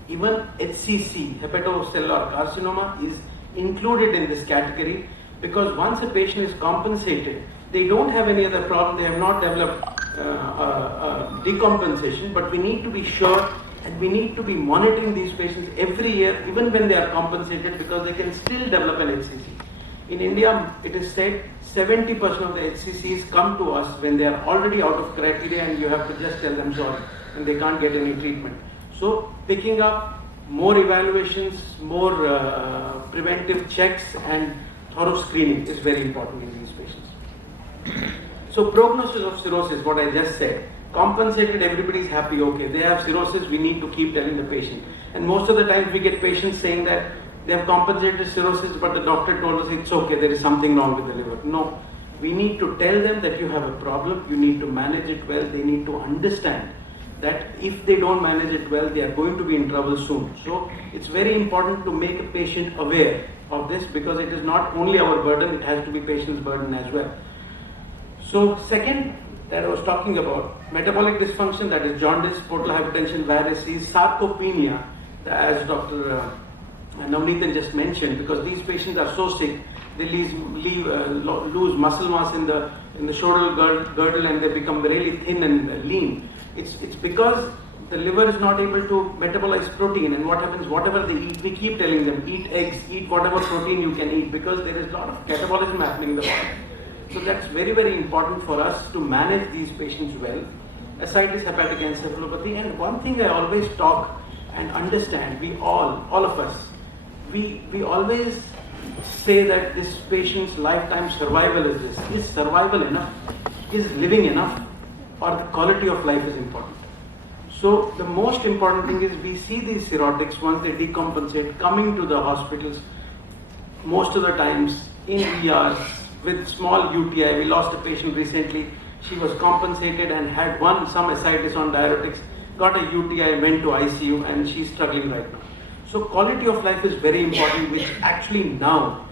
Even HCC, hepatocellular carcinoma, is included in this category because once a patient is compensated, they don't have any other problem, they have not developed decompensation, but we need to be sure and we need to be monitoring these patients every year, even when they are compensated, because they can still develop an HCC. In India, it is said 70% of the HCCs come to us when they are already out of criteria and you have to just tell them sorry and they can't get any treatment. So picking up more evaluations, more preventive checks and thorough screening is very important in these patients. So prognosis of cirrhosis, what I just said, compensated, everybody is happy, okay, they have cirrhosis, we need to keep telling the patient. And most of the times we get patients saying that they have compensated cirrhosis, but the doctor told us it's okay, there is something wrong with the liver. No, we need to tell them that you have a problem, you need to manage it well, they need to understand that if they don't manage it well, they are going to be in trouble soon. So it's very important to make a patient aware of this because it is not only our burden, it has to be patient's burden as well. So second that I was talking about, metabolic dysfunction, that is jaundice, portal hypertension, varices, sarcopenia, as Dr. Navaneethan just mentioned, because these patients are so sick, they lose muscle mass in the shoulder girdle and they become really thin and lean. It's because the liver is not able to metabolize protein, and what happens, whatever they eat, we keep telling them, eat eggs, eat whatever protein you can eat, because there is a lot of catabolism happening in the body. So that's very, very important for us to manage these patients well. Ascites, hepatic encephalopathy, and one thing I always talk and understand, we all of us, we always say that this patient's lifetime survival is this. Is survival enough? Is living enough? Or the quality of life is important? So the most important thing is we see these cirrhotics, once they decompensate, coming to the hospitals most of the times in ERs with small UTI. We lost a patient recently. She was compensated and had some ascites on diuretics, got a UTI, went to ICU, and she's struggling right now. So quality of life is very important, which actually now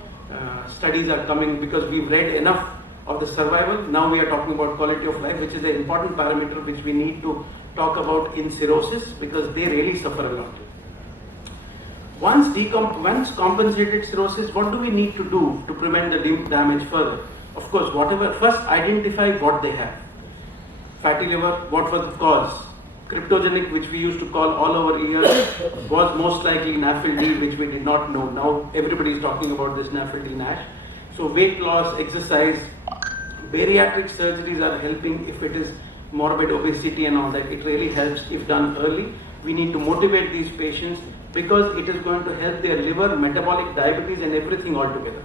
studies are coming, because we've read enough of the survival. Now we are talking about quality of life, which is an important parameter which we need to talk about in cirrhosis, because they really suffer a lot. Once compensated cirrhosis, what do we need to do to prevent the damage further? Of course, first identify what they have. Fatty liver, what was the cause? Cryptogenic, which we used to call all over years, was most likely NAFLD, which we did not know. Now everybody is talking about this NAFLD NASH. So weight loss, exercise, bariatric surgeries are helping if it is morbid obesity and all that. It really helps if done early. We need to motivate these patients, because it is going to help their liver, metabolic, diabetes, and everything altogether.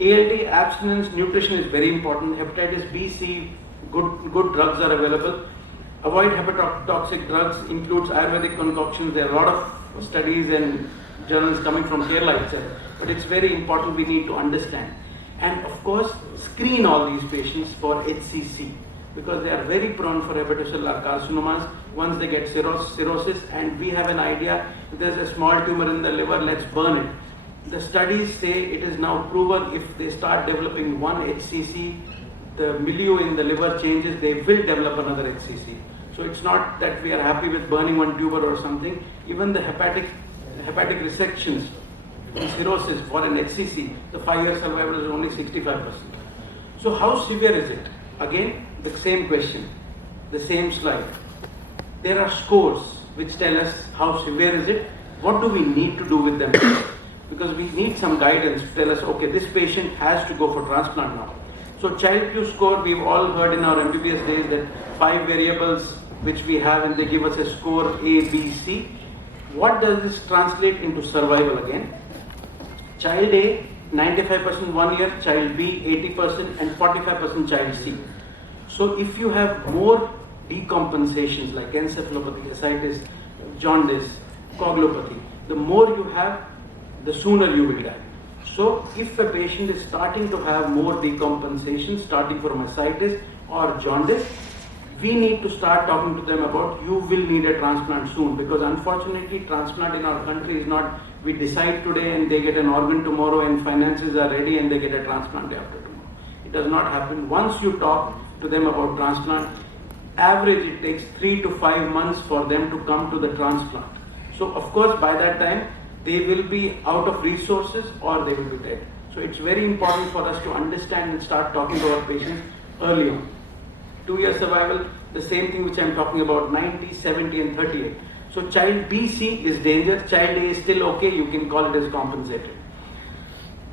ALD, abstinence, nutrition is very important. Hepatitis B, C, good drugs are available. Avoid hepatotoxic drugs, includes Ayurvedic concoctions. There are a lot of studies and journals coming from Kerala itself, but it's very important, we need to understand. And of course, screen all these patients for HCC, because they are very prone for hepatocellular carcinomas once they get cirrhosis, and we have an idea, if there's a small tumor in the liver, let's burn it. The studies say it is now proven, if they start developing one HCC, the milieu in the liver changes, they will develop another HCC. So it's not that we are happy with burning one tumor or something. Even the hepatic resections in cirrhosis for an HCC, the 5-year survival is only 65%. So how severe is it? Again, the same question, the same slide. There are scores which tell us how severe is it, what do we need to do with them? Because we need some guidance to tell us, okay, this patient has to go for transplant now. So Child-Pugh score, we've all heard in our MBBS days that 5 variables which we have, and they give us a score A, B, C. What does this translate into survival again? Child A, 95% 1 year, child B, 80%, and 45% child C. So if you have more decompensations like encephalopathy, ascites, jaundice, coagulopathy, the more you have, the sooner you will die. So if a patient is starting to have more decompensations, starting from ascites or jaundice, we need to start talking to them about, you will need a transplant soon, because unfortunately transplant in our country is not, we decide today and they get an organ tomorrow and finances are ready and they get a transplant day after tomorrow. It does not happen. Once you talk to them about transplant, average it takes 3 to 5 months for them to come to the transplant. So of course by that time they will be out of resources or they will be dead. So it's very important for us to understand and start talking to our patients early on. 2-year survival, the same thing which I'm talking about, 90, 70 and 38. So child BC is danger, child A is still okay, you can call it as compensated.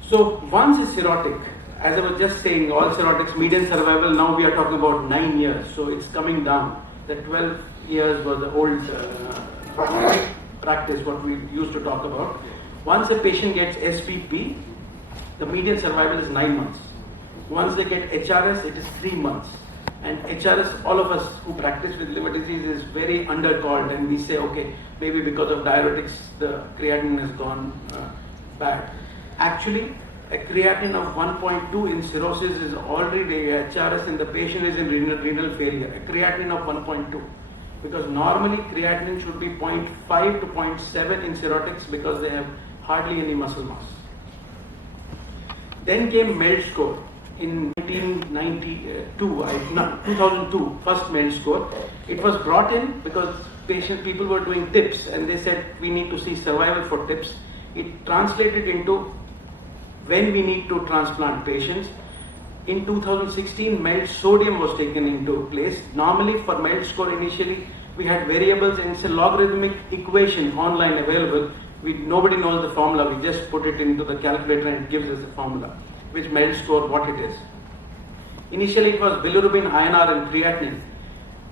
So once it's cirrhotic, as I was just saying, all cirrhotics, median survival, now we are talking about 9 years, so it's coming down. The 12 years was the old practice, what we used to talk about. Once a patient gets SPP, the median survival is 9 months. Once they get HRS, it is 3 months. And HRS, all of us who practice with liver disease is very undercalled, and we say, okay, maybe because of diuretics, the creatinine has gone bad. Actually, a creatinine of 1.2 in cirrhosis is already a HRS and the patient is in renal failure. A creatinine of 1.2. Because normally creatinine should be 0.5 to 0.7 in cirrhotics because they have hardly any muscle mass. Then came MELD score. In 2002, first MELD score. It was brought in because people were doing TIPS and they said we need to see survival for TIPS. It translated into when we need to transplant patients. In 2016, MELD sodium was taken into place. Normally for MELD score initially, we had variables and it's a logarithmic equation online available. Nobody knows the formula, we just put it into the calculator and it gives us a formula, which MELD score what it is. Initially it was bilirubin, INR and creatinine.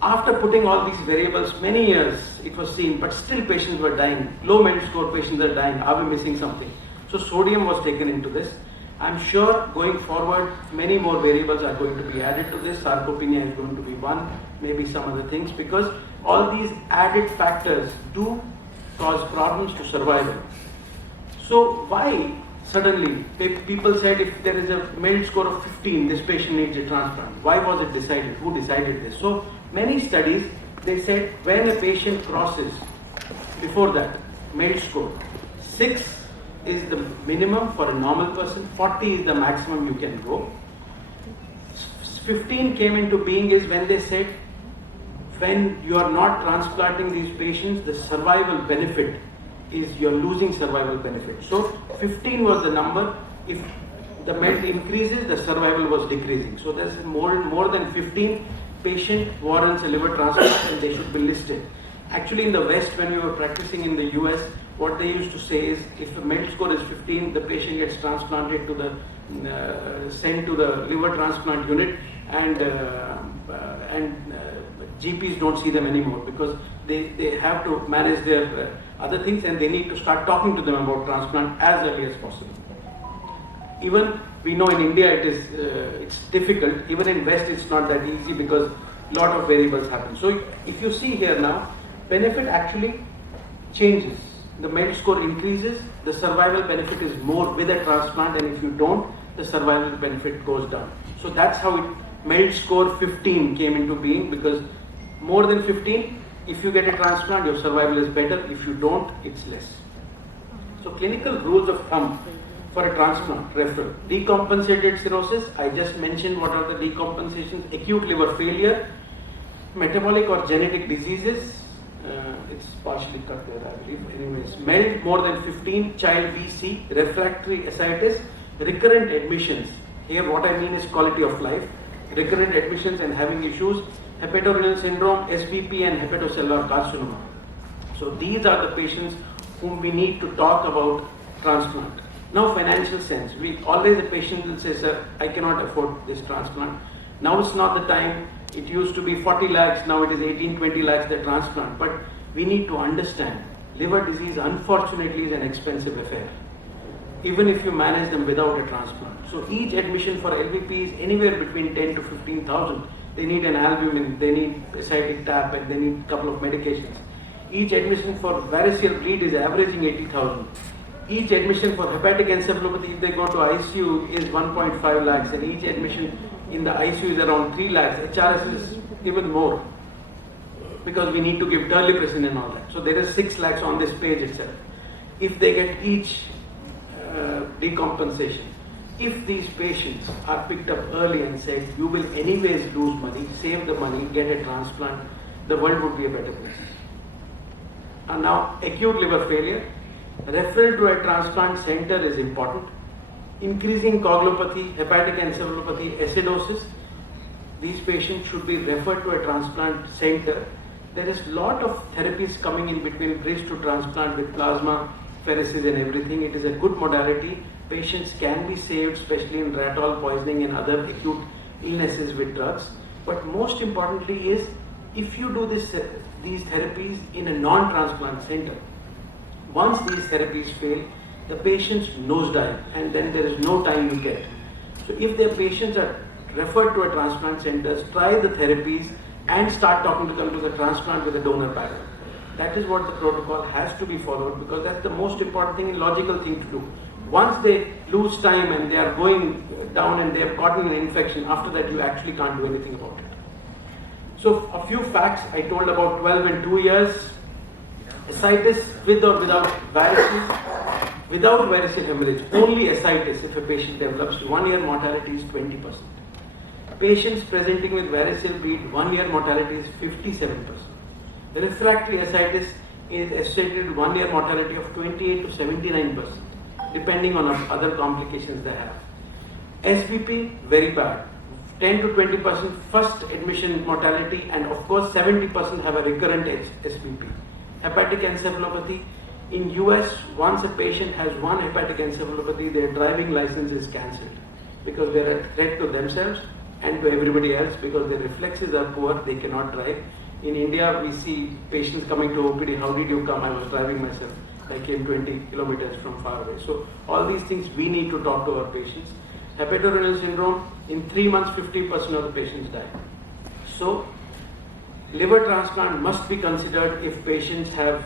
After putting all these variables, many years it was seen, but still patients were dying. Low MELD score patients are dying. Are we missing something? So sodium was taken into this. I'm sure going forward, many more variables are going to be added to this. Sarcopenia is going to be one, maybe some other things, because all these added factors do cause problems to survival. So why suddenly people said if there is a MELD score of 15, this patient needs a transplant? Why was it decided? Who decided this? So many studies, they said when a patient crosses, before that, MELD score, 6 is the minimum for a normal person, 40 is the maximum you can go. 15 came into being is when they said when you are not transplanting these patients, the survival benefit is you're losing survival benefit. So 15 was the number. If the MELD increases, the survival was decreasing. So there's more than 15 patient warrants a liver transplant and they should be listed. Actually in the West, when we were practicing in the US, what they used to say is if the MELD score is 15, the patient gets transplanted to the, sent to the liver transplant unit and GPs don't see them anymore because they have to manage their other things and they need to start talking to them about transplant as early as possible. Even we know in India it's difficult, even in West it's not that easy because a lot of variables happen. So if you see here now, benefit actually changes. The MELD score increases, the survival benefit is more with a transplant, and if you don't, the survival benefit goes down. So that's how MELD score 15 came into being, because more than 15, if you get a transplant, your survival is better. If you don't, it's less. So clinical rules of thumb for a transplant referral. Decompensated cirrhosis, I just mentioned what are the decompensations. Acute liver failure, metabolic or genetic diseases, it's partially cut there I believe. Anyways, MELD more than 15, child BC, refractory ascites, recurrent admissions. Here what I mean is quality of life. Recurrent admissions and having issues, hepatorenal syndrome, SBP and hepatocellular carcinoma. So these are the patients whom we need to talk about transplant. Now financial sense, always the patient will say, sir, I cannot afford this transplant. Now it's not the time. It used to be 40 lakhs, now it is 18-20 lakhs the transplant. But we need to understand, liver disease unfortunately is an expensive affair, even if you manage them without a transplant. So each admission for LVP is anywhere between 10 to 15,000. They need an albumin, they need ascitic tap, and they need a couple of medications. Each admission for variceal bleed is averaging 80,000. Each admission for hepatic encephalopathy, if they go to ICU, is 1.5 lakhs, and each admission in the ICU is around 3 lakhs. HRS is even more, because we need to give terlipressin and all that. So there is 6 lakhs on this page itself. If they get each decompensation, if these patients are picked up early and said, you will anyways lose money, save the money, get a transplant, the world would be a better place. And now, acute liver failure, referral to a transplant center is important. Increasing coagulopathy, hepatic encephalopathy, acidosis, these patients should be referred to a transplant center. There is a lot of therapies coming in between bridge to transplant with plasma, pheresis and everything. It is a good modality. Patients can be saved, especially in rat oil poisoning and other acute illnesses with drugs. But most importantly is, if you do these therapies in a non-transplant center, once these therapies fail, the patients nosedive and then there is no time you get. So if their patients are referred to a transplant centers, try the therapies and start talking to them to the transplant with a donor barrel. That is what the protocol has to be followed, because that's the most important thing and logical thing to do. Once they lose time and they are going down and they have gotten an infection, after that you actually can't do anything about it. So a few facts I told about 12 and 2 years. Ascites with or without varices, without variceal hemorrhage, only ascites if a patient develops, 1 year mortality is 20%. Patients presenting with variceal bleed, 1 year mortality is 57%. Refractory ascites is estimated 1 year mortality of 28 to 79%. depending on other complications they have. SBP, very bad. 10 to 20% first admission mortality, and of course 70% have a recurrent SBP. Hepatic encephalopathy, in US, once a patient has one hepatic encephalopathy, their driving license is cancelled because they are a threat to themselves and to everybody else because their reflexes are poor, they cannot drive. In India, we see patients coming to OPD, how did you come? I was driving myself. I came 20 kilometers from far away. So all these things we need to talk to our patients. Hepatorenal syndrome, in 3 months, 50% of the patients die. So liver transplant must be considered if patients have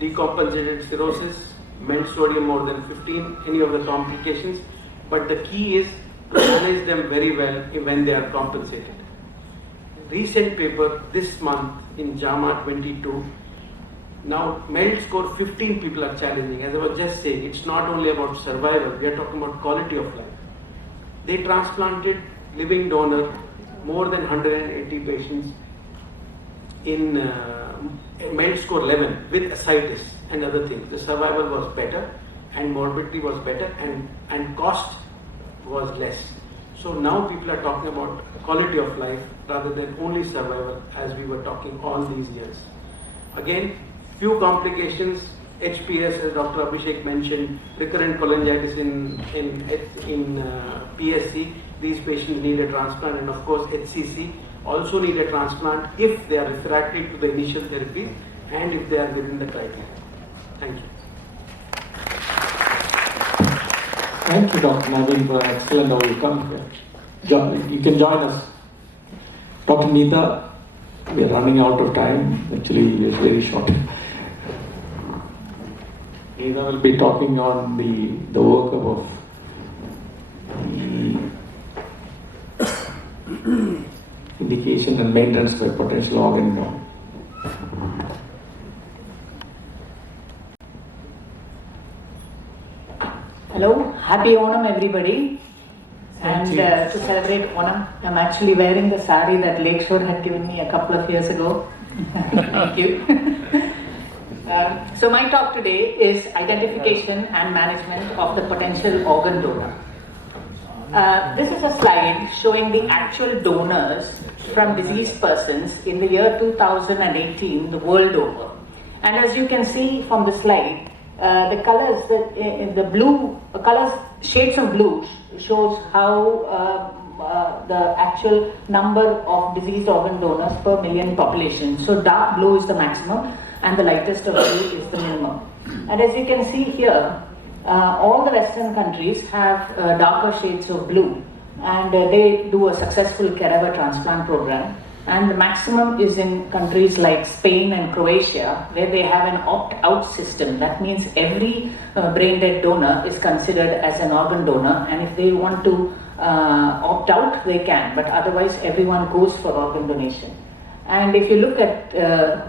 decompensated cirrhosis, MELD sodium more than 15, any of the complications. But the key is to manage them very well when they are compensated. Recent paper this month in JAMA 22, now MELD score 15 people are challenging. As I was just saying, it's not only about survival, we are talking about quality of life. They transplanted living donor, more than 180 patients in MELD score 11 with ascites and other things. The survival was better and morbidity was better and cost was less. So now people are talking about quality of life rather than only survival as we were talking all these years. Again, few complications, HPS as Dr. Abhishek mentioned, recurrent cholangitis in PSC, these patients need a transplant, and of course HCC also need a transplant if they are refractory to the initial therapy and if they are within the criteria. Thank you. Thank you, Dr. Naveen, for an excellent overcome here. You can join us. Dr. Nita, we are running out of time. Actually, it's very short. Nita will be talking on the work of the indication and maintenance by potential organ donor. Hello, happy Onam everybody. And to celebrate Onam, I'm actually wearing the sari that Lakeshore had given me a couple of years ago. Thank you. So my talk today is identification and management of the potential organ donor. This is a slide showing the actual donors from deceased persons in the year 2018 the world over. And as you can see from the slide, the colors, the blue colors, shades of blue shows how the actual number of diseased organ donors per million population. So dark blue is the maximum and the lightest of blue is the minimum. And as you can see here, all the Western countries have darker shades of blue, and they do a successful cadaver transplant program. And the maximum is in countries like Spain and Croatia, where they have an opt-out system. That means every brain-dead donor is considered as an organ donor, and if they want to opt out, they can, but otherwise everyone goes for organ donation. And if you look at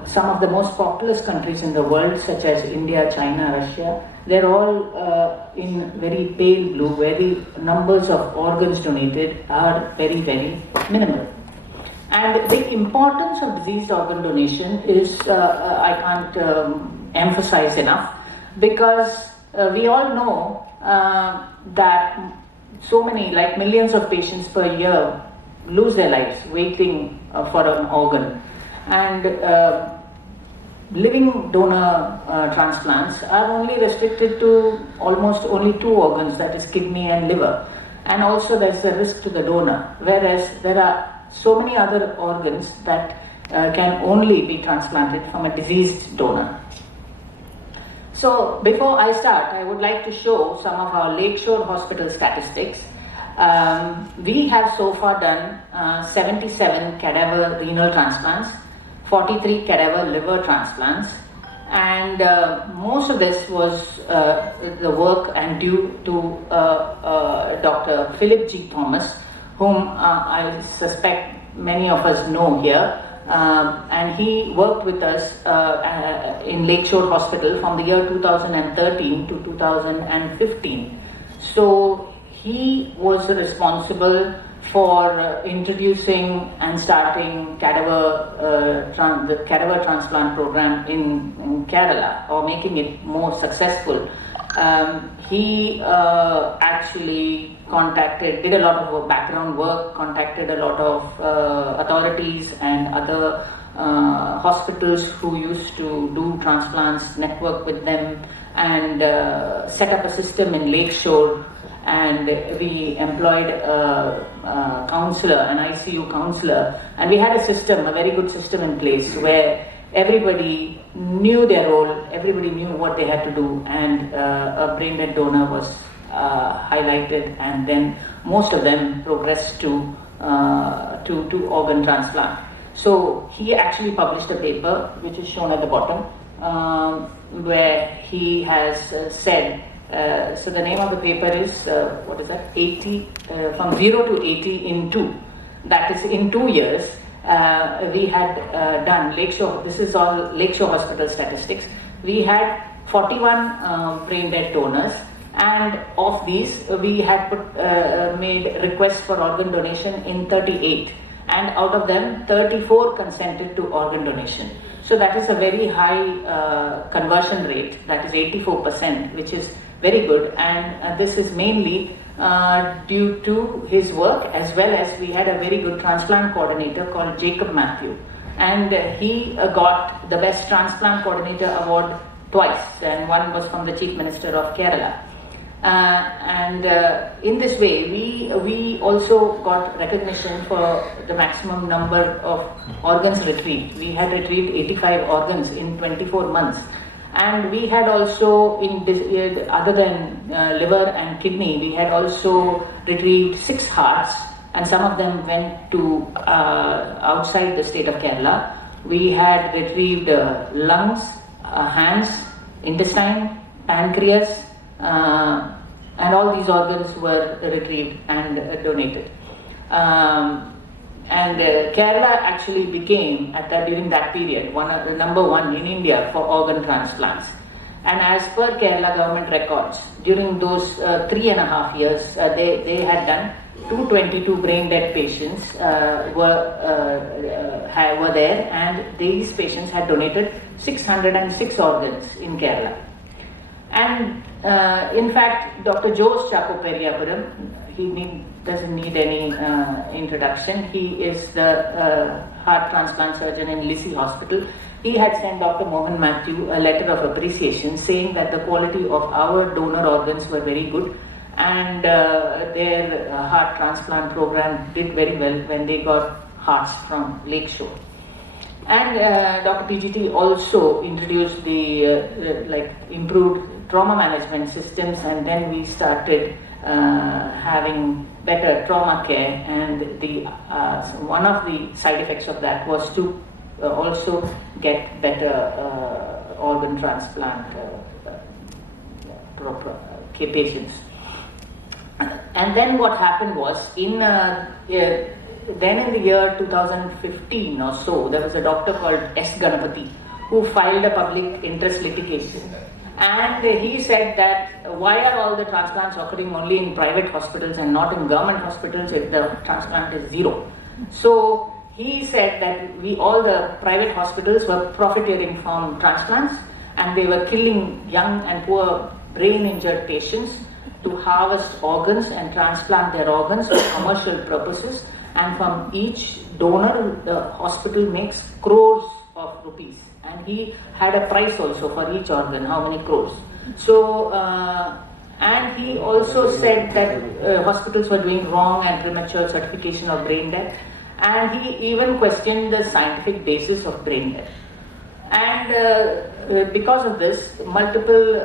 some of the most populous countries in the world, such as India, China, Russia, they're all in very pale blue, where the numbers of organs donated are very, very minimal. And the importance of diseased organ donation is, I can't emphasize enough, because we all know that so many, like millions of patients per year, lose their lives waiting for an organ. And living donor transplants are only restricted to almost only 2 organs, that is kidney and liver. And also there's a risk to the donor, whereas there are so many other organs that can only be transplanted from a deceased donor. So before I start, I would like to show some of our Lakeshore Hospital statistics. We have so far done 77 cadaver renal transplants, 43 cadaver liver transplants, and most of this was the work and due to Dr. Philip G. Thomas, whom I suspect many of us know here, and he worked with us in Lakeshore Hospital from the year 2013 to 2015. So he was responsible for introducing and starting the cadaver transplant program in Kerala, or making it more successful He actually did a lot of background work, contacted a lot of authorities and other hospitals who used to do transplants, network with them, and set up a system in Lakeshore. And we employed a counselor, an ICU counselor, and we had a system, a very good system in place where everybody knew their role, everybody knew what they had to do, and a brain dead donor was highlighted, and then most of them progressed to organ transplant. So he actually published a paper, which is shown at the bottom, where he has said, so the name of the paper is, 80, from 0 to 80 in 2. That is, in 2 years, we had done Lakeshore, this is all Lakeshore Hospital statistics. We had 41 brain dead donors, and of these, we had made requests for organ donation in 38. And out of them, 34 consented to organ donation. So that is a very high conversion rate, that is 84%, which is very good. And this is mainly due to his work, as well as we had a very good transplant coordinator called Mathew. And he got the Best Transplant Coordinator Award twice, and one was from the Chief Minister of Kerala. In this way, we also got recognition for the maximum number of organs retrieved. We had retrieved 85 organs in 24 months. And we had also, other than liver and kidney, we had also retrieved 6 hearts, and some of them went to outside the state of Kerala. We had retrieved lungs, hands, intestine, pancreas, and all these organs were retrieved and donated. Kerala actually became, during that period, number one in India for organ transplants. And as per Kerala government records, during those 3.5 years, they had done 222 brain dead patients were there, and these patients had donated 606 organs in Kerala. And in fact, Dr. Jose Chakoperiapuram, he doesn't need any introduction. He is the heart transplant surgeon in Lisi Hospital. He had sent Dr. Mohan Mathew a letter of appreciation, saying that the quality of our donor organs were very good, and their heart transplant program did very well when they got hearts from Lakeshore. And Dr. PGT also introduced the improved trauma management systems, and then we started having better trauma care, and one of the side effects of that was to also get better organ transplant patients. And then what happened was, then in the year 2015 or so, there was a doctor called S Ganapati who filed a public interest litigation. And he said that why are all the transplants occurring only in private hospitals and not in government hospitals if the transplant is zero? So he said that all the private hospitals were profiteering from transplants, and they were killing young and poor brain injured patients to harvest organs and transplant their organs for commercial purposes. And from each donor, the hospital makes crores of rupees. And he had a price also for each organ, how many crores. So, and he also said that hospitals were doing wrong and premature certification of brain death. And he even questioned the scientific basis of brain death. And because of this, multiple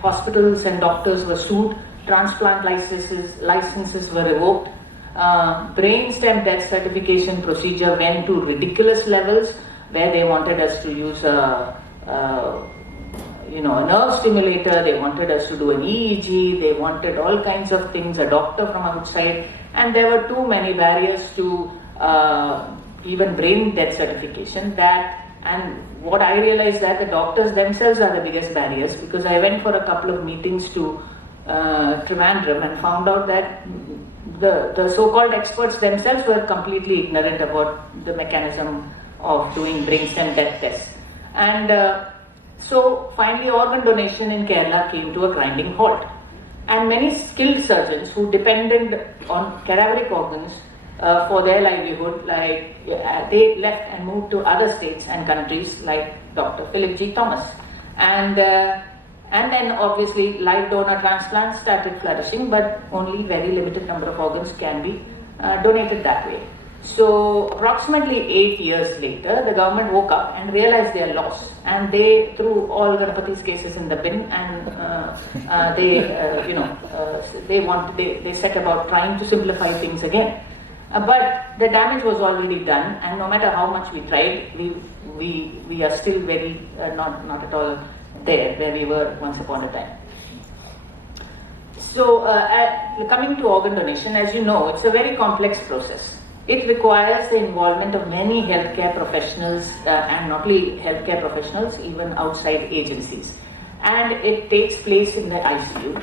hospitals and doctors were sued, transplant licenses were revoked, brainstem death certification procedure went to ridiculous levels, where they wanted us to use a nerve stimulator, they wanted us to do an EEG, they wanted all kinds of things, a doctor from outside, and there were too many barriers to even brain death certification. And what I realized that the doctors themselves are the biggest barriers, because I went for a couple of meetings to Trivandrum and found out that the so-called experts themselves were completely ignorant about the mechanism of doing brainstem death tests. And So finally organ donation in Kerala came to a grinding halt. And many skilled surgeons who depended on cadaveric organs for their livelihood, they left and moved to other states and countries like Dr. Philip G. Thomas. And then obviously live donor transplants started flourishing, but only very limited number of organs can be donated that way. So approximately 8 years later, the government woke up and realized their loss, and they threw all Ganapati's cases in the bin, and they set about trying to simplify things again. But the damage was already done, and no matter how much we tried, we are still very not at all there where we were once upon a time. So coming to organ donation, as you know, it's a very complex process. It requires the involvement of many healthcare professionals and not only healthcare professionals, even outside agencies. And it takes place in the ICU.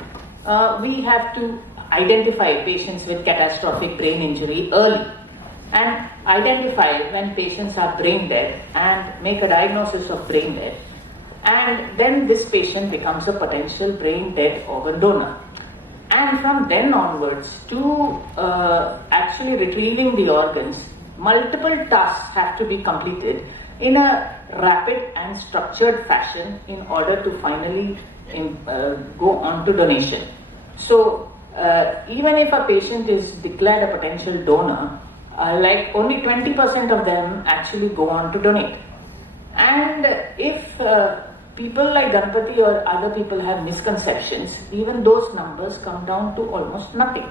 We have to identify patients with catastrophic brain injury early and identify when patients are brain dead and make a diagnosis of brain dead. And then this patient becomes a potential brain dead organ donor. And from then onwards to actually retrieving the organs, multiple tasks have to be completed in a rapid and structured fashion in order to finally go on to donation. So even if a patient is declared a potential donor, like only 20% of them actually go on to donate. And if people like Ganpati or other people have misconceptions, even those numbers come down to almost nothing.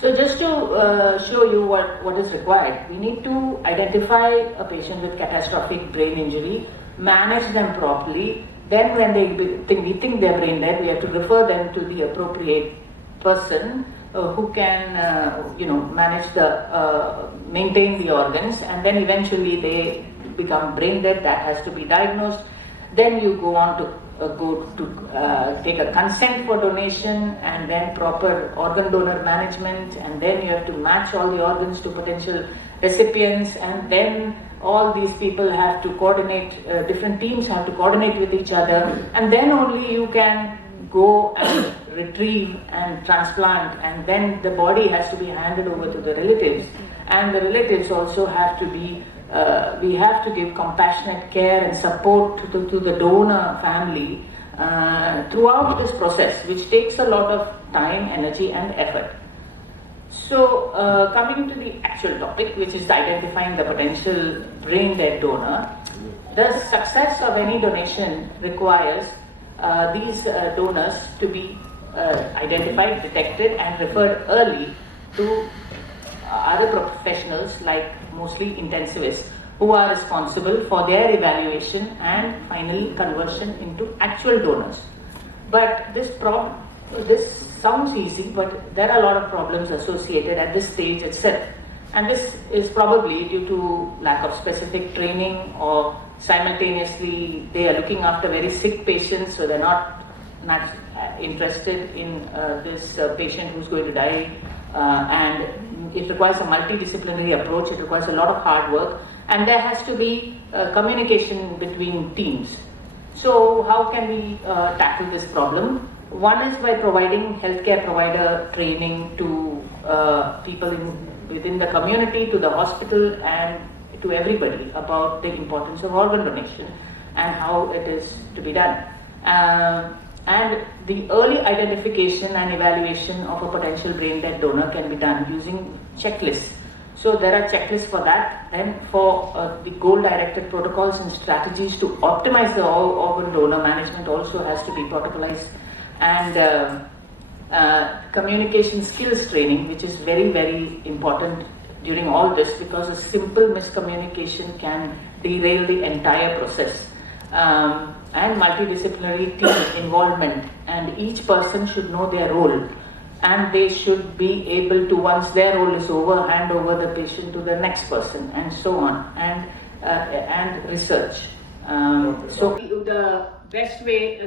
So just to show you what is required, we need to identify a patient with catastrophic brain injury, manage them properly. Then when we think they're brain dead, we have to refer them to the appropriate person who can manage maintain the organs, and then eventually they become brain dead. That has to be diagnosed. Then you go on to take a consent for donation, and then proper organ donor management, and then you have to match all the organs to potential recipients, and then all these people have to coordinate, different teams have to coordinate with each other, and then only you can go and retrieve and transplant, and then the body has to be handed over to the relatives, and the relatives also have to be we have to give compassionate care and support to the donor family throughout this process, which takes a lot of time, energy and effort. So coming to the actual topic, which is identifying the potential brain dead donor, the success of any donation requires these donors to be identified, detected and referred early to other professionals, like mostly intensivists, who are responsible for their evaluation and final conversion into actual donors. But this sounds easy, but there are a lot of problems associated at this stage itself. And this is probably due to lack of specific training, or simultaneously they are looking after very sick patients, so they're not interested in this patient who's going to die. And it requires a multidisciplinary approach, it requires a lot of hard work, and there has to be communication between teams. So how can we tackle this problem? One is by providing healthcare provider training to people within the community, to the hospital, and to everybody about the importance of organ donation and how it is to be done. And the early identification and evaluation of a potential brain dead donor can be done using checklists. So there are checklists for that, and for the goal-directed protocols and strategies to optimize the organ donor management also has to be protocolized. And communication skills training, which is very, very important during all this, because a simple miscommunication can derail the entire process. And multidisciplinary team involvement, and each person should know their role, and they should be able to, once their role is over, hand over the patient to the next person, and so on, and research. So the best way,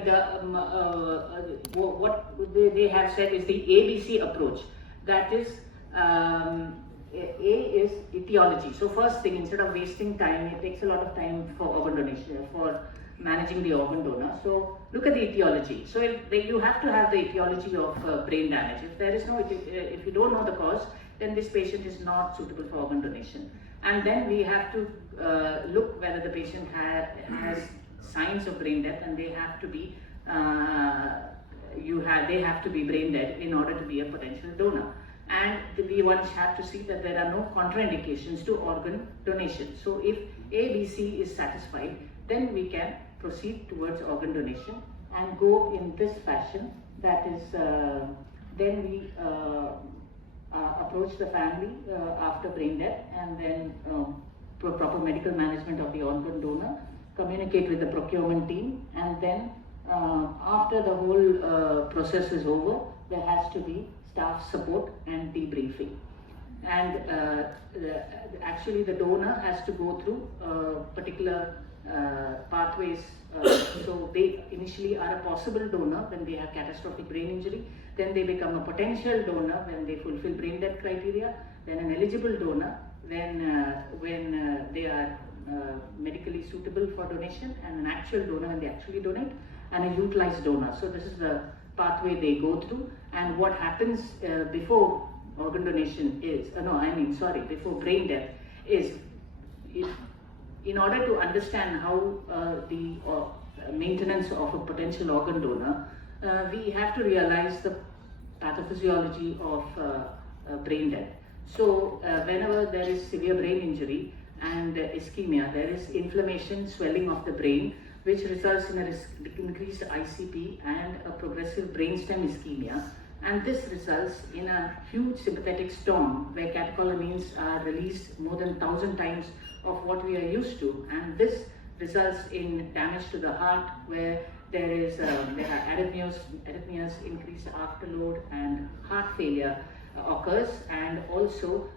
what they have said is the ABC approach. That is, A is etiology. So first thing, instead of wasting time, it takes a lot of time for organ donation, for managing the organ donor. So look at the etiology. So you have to have the etiology of brain damage. If there is no, if you don't know the cause, then this patient is not suitable for organ donation. And then we have to look whether the patient has signs of brain death, and they have to be they have to be brain dead in order to be a potential donor. And we once have to see that there are no contraindications to organ donation. So if A, B, C is satisfied, then we can proceed towards organ donation and go in this fashion. That is, then we approach the family after brain death, and then proper medical management of the organ donor, communicate with the procurement team, and then after the whole process is over, there has to be staff support and debriefing. And actually the donor has to go through particular pathways. So they initially are a possible donor when they have catastrophic brain injury, then they become a potential donor when they fulfill brain death criteria, then an eligible donor when they are medically suitable for donation, and an actual donor when they actually donate, and a utilized donor. So this is the pathway they go through. And what happens before organ donation is, before brain death is, in order to understand how the maintenance of a potential organ donor, we have to realize the pathophysiology of brain death. So whenever there is severe brain injury and ischemia, there is inflammation, swelling of the brain, which results in an increased ICP and a progressive brainstem ischemia. And this results in a huge sympathetic storm where catecholamines are released more than 1,000 times of what we are used to. And this results in damage to the heart, where there are arrhythmias, increased afterload, and heart failure occurs. And also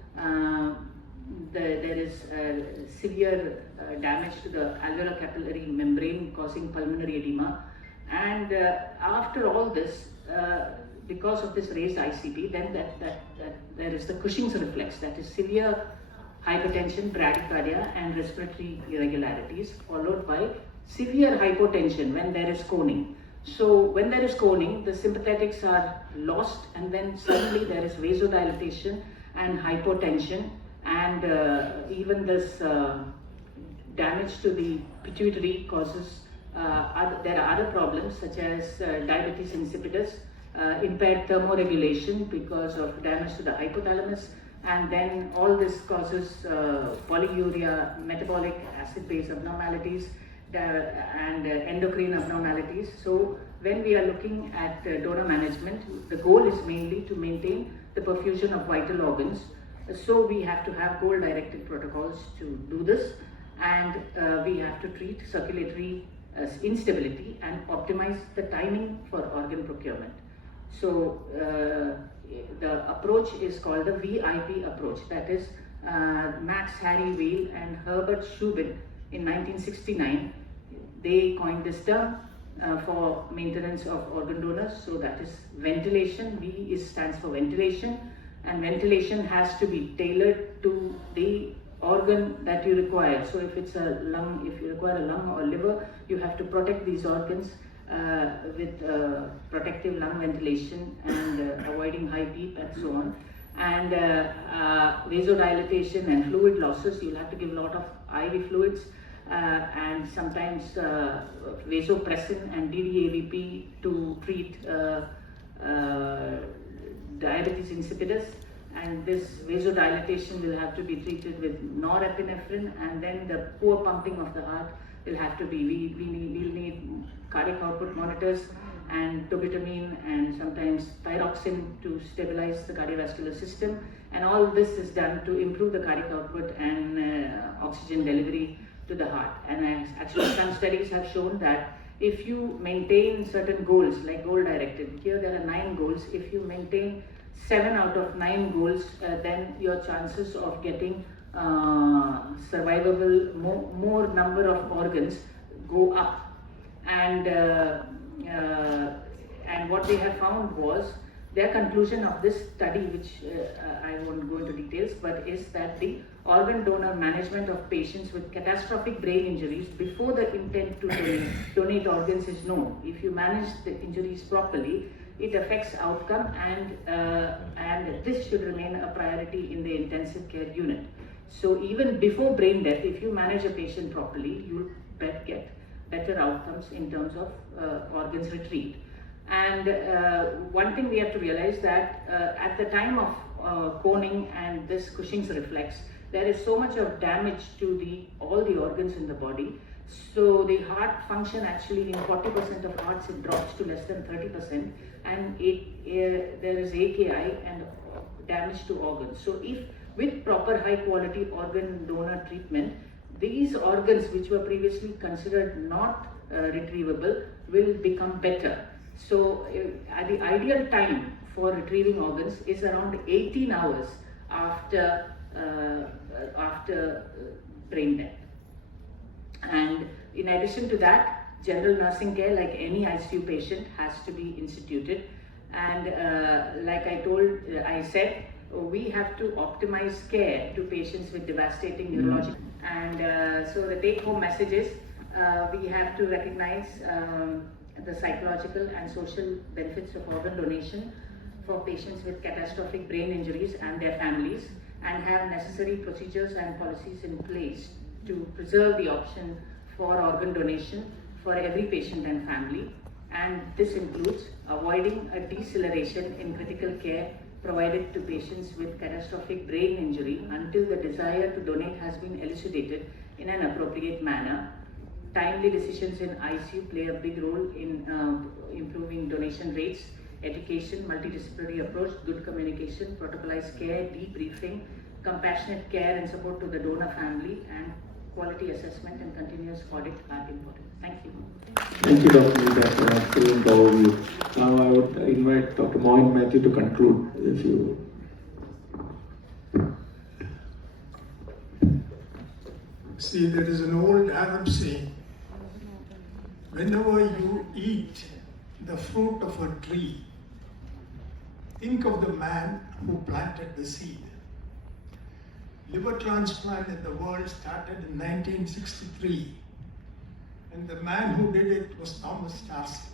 there is severe damage to the alveolar capillary membrane, causing pulmonary edema. And after all this, because of this raised ICP, then there is the Cushing's reflex, that is severe hypertension, bradycardia, and respiratory irregularities, followed by severe hypotension when there is coning. So when there is coning, the sympathetics are lost, and then suddenly there is vasodilatation and hypotension, and even this damage to the pituitary causes, there are other problems such as diabetes insipidus, impaired thermoregulation because of damage to the hypothalamus, and then all this causes polyuria, metabolic acid-base abnormalities, and endocrine abnormalities. So when we are looking at donor management, the goal is mainly to maintain the perfusion of vital organs. So we have to have goal-directed protocols to do this, and we have to treat circulatory instability and optimize the timing for organ procurement. So the approach is called the VIP approach. That is Max Harry Weil and Herbert Shubin in 1969. They coined this term for maintenance of organ donors. So that is ventilation. V stands for ventilation, and ventilation has to be tailored to the organ that you require. So if it's a lung, if you require a lung or liver, you have to protect these organs with protective lung ventilation and avoiding high PEEP and so on. And vasodilatation and fluid losses, you'll have to give a lot of IV fluids, and sometimes vasopressin and DDAVP to treat diabetes insipidus. And this vasodilatation will have to be treated with norepinephrine, and then the poor pumping of the heart will have to be, we'll need cardiac output monitors and dobutamine and sometimes thyroxine to stabilize the cardiovascular system. And all this is done to improve the cardiac output and oxygen delivery to the heart. And actually some studies have shown that if you maintain certain goals, like goal directed, here there are 9 goals, if you maintain 7 out of 9 goals, then your chances of getting survivable more number of organs go up. And what they have found was Their conclusion of this study, which I won't go into details, but is that the organ donor management of patients with catastrophic brain injuries before the intent to donate organs is known. If you manage the injuries properly, it affects outcome, and this should remain a priority in the intensive care unit. So even before brain death, if you manage a patient properly, you'll get better outcomes in terms of organs retrieved. And one thing we have to realize that at the time of coning and this Cushing's reflex, there is so much of damage to all the organs in the body. So the heart function actually in 40% of hearts it drops to less than 30%, and there is AKI and damage to organs. So if with proper high quality organ donor treatment, these organs which were previously considered not retrievable will become better. So the ideal time for retrieving organs is around 18 hours after brain death. And in addition to that, general nursing care like any ICU patient has to be instituted. And like I said, we have to optimize care to patients with devastating neurological. And so the take-home message is we have to recognize the psychological and social benefits of organ donation for patients with catastrophic brain injuries and their families, and have necessary procedures and policies in place to preserve the option for organ donation for every patient and family. And this includes avoiding a deceleration in critical care provided to patients with catastrophic brain injury until the desire to donate has been elucidated in an appropriate manner. Timely decisions in ICU play a big role in improving donation rates. Education, multidisciplinary approach, good communication, protocolized care, debriefing, compassionate care and support to the donor family, and quality assessment and continuous audit are important. Thank you. Thank you, Dr. Nita, for an excellent overview. Now I would invite Dr. Mohan and Mathew to conclude, if you. See, there is an old Arab saying, whenever you eat the fruit of a tree, think of the man who planted the seed. Liver transplant in the world started in 1963, and the man who did it was Thomas Tarski.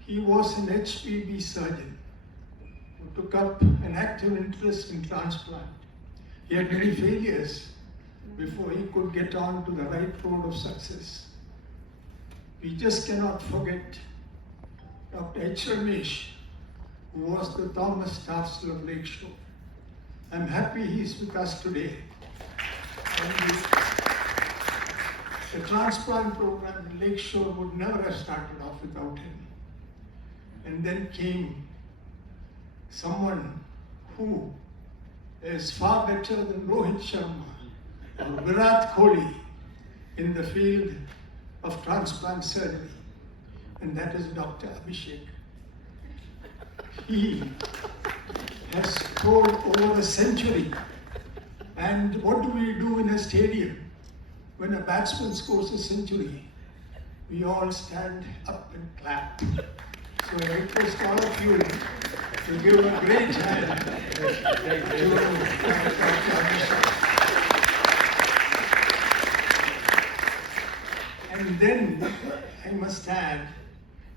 He was an HPB surgeon who took up an active interest in transplant. He had many failures before he could get on to the right road of success. We just cannot forget Dr. Ramesh, who was the Thomas Tarski of Lakeshore. I'm happy he's with us today. And the transplant program in Lakeshore would never have started off without him. And then came someone who is far better than Rohit Sharma or Virat Kohli in the field of transplant surgery, and that is Dr. Abhishek. He has scored over a century. And what do we do in a stadium when a batsman scores a century? We all stand up and clap. So I request all of you to give a great hand to Dr. Abhishek. And then I must add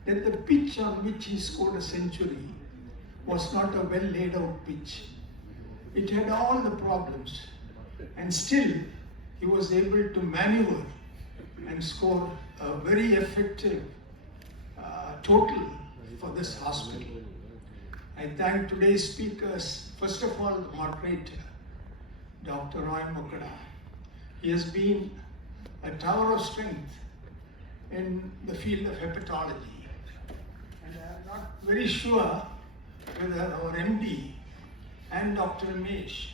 that the pitch on which he scored a century was not a well laid out pitch. It had all the problems, and still he was able to maneuver and score a very effective total for this hospital. I thank today's speakers, first of all the moderator, Dr. Roy Mukkada. He has been a tower of strength in the field of hepatology. And I'm not very sure whether our MD and Dr. Ramesh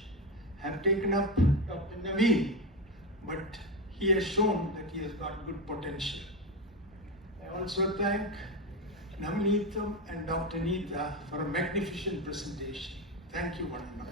have taken up Dr. Naveen, but he has shown that he has got good potential. I also thank Navaneethan and Dr. Nita for a magnificent presentation. Thank you, one and all.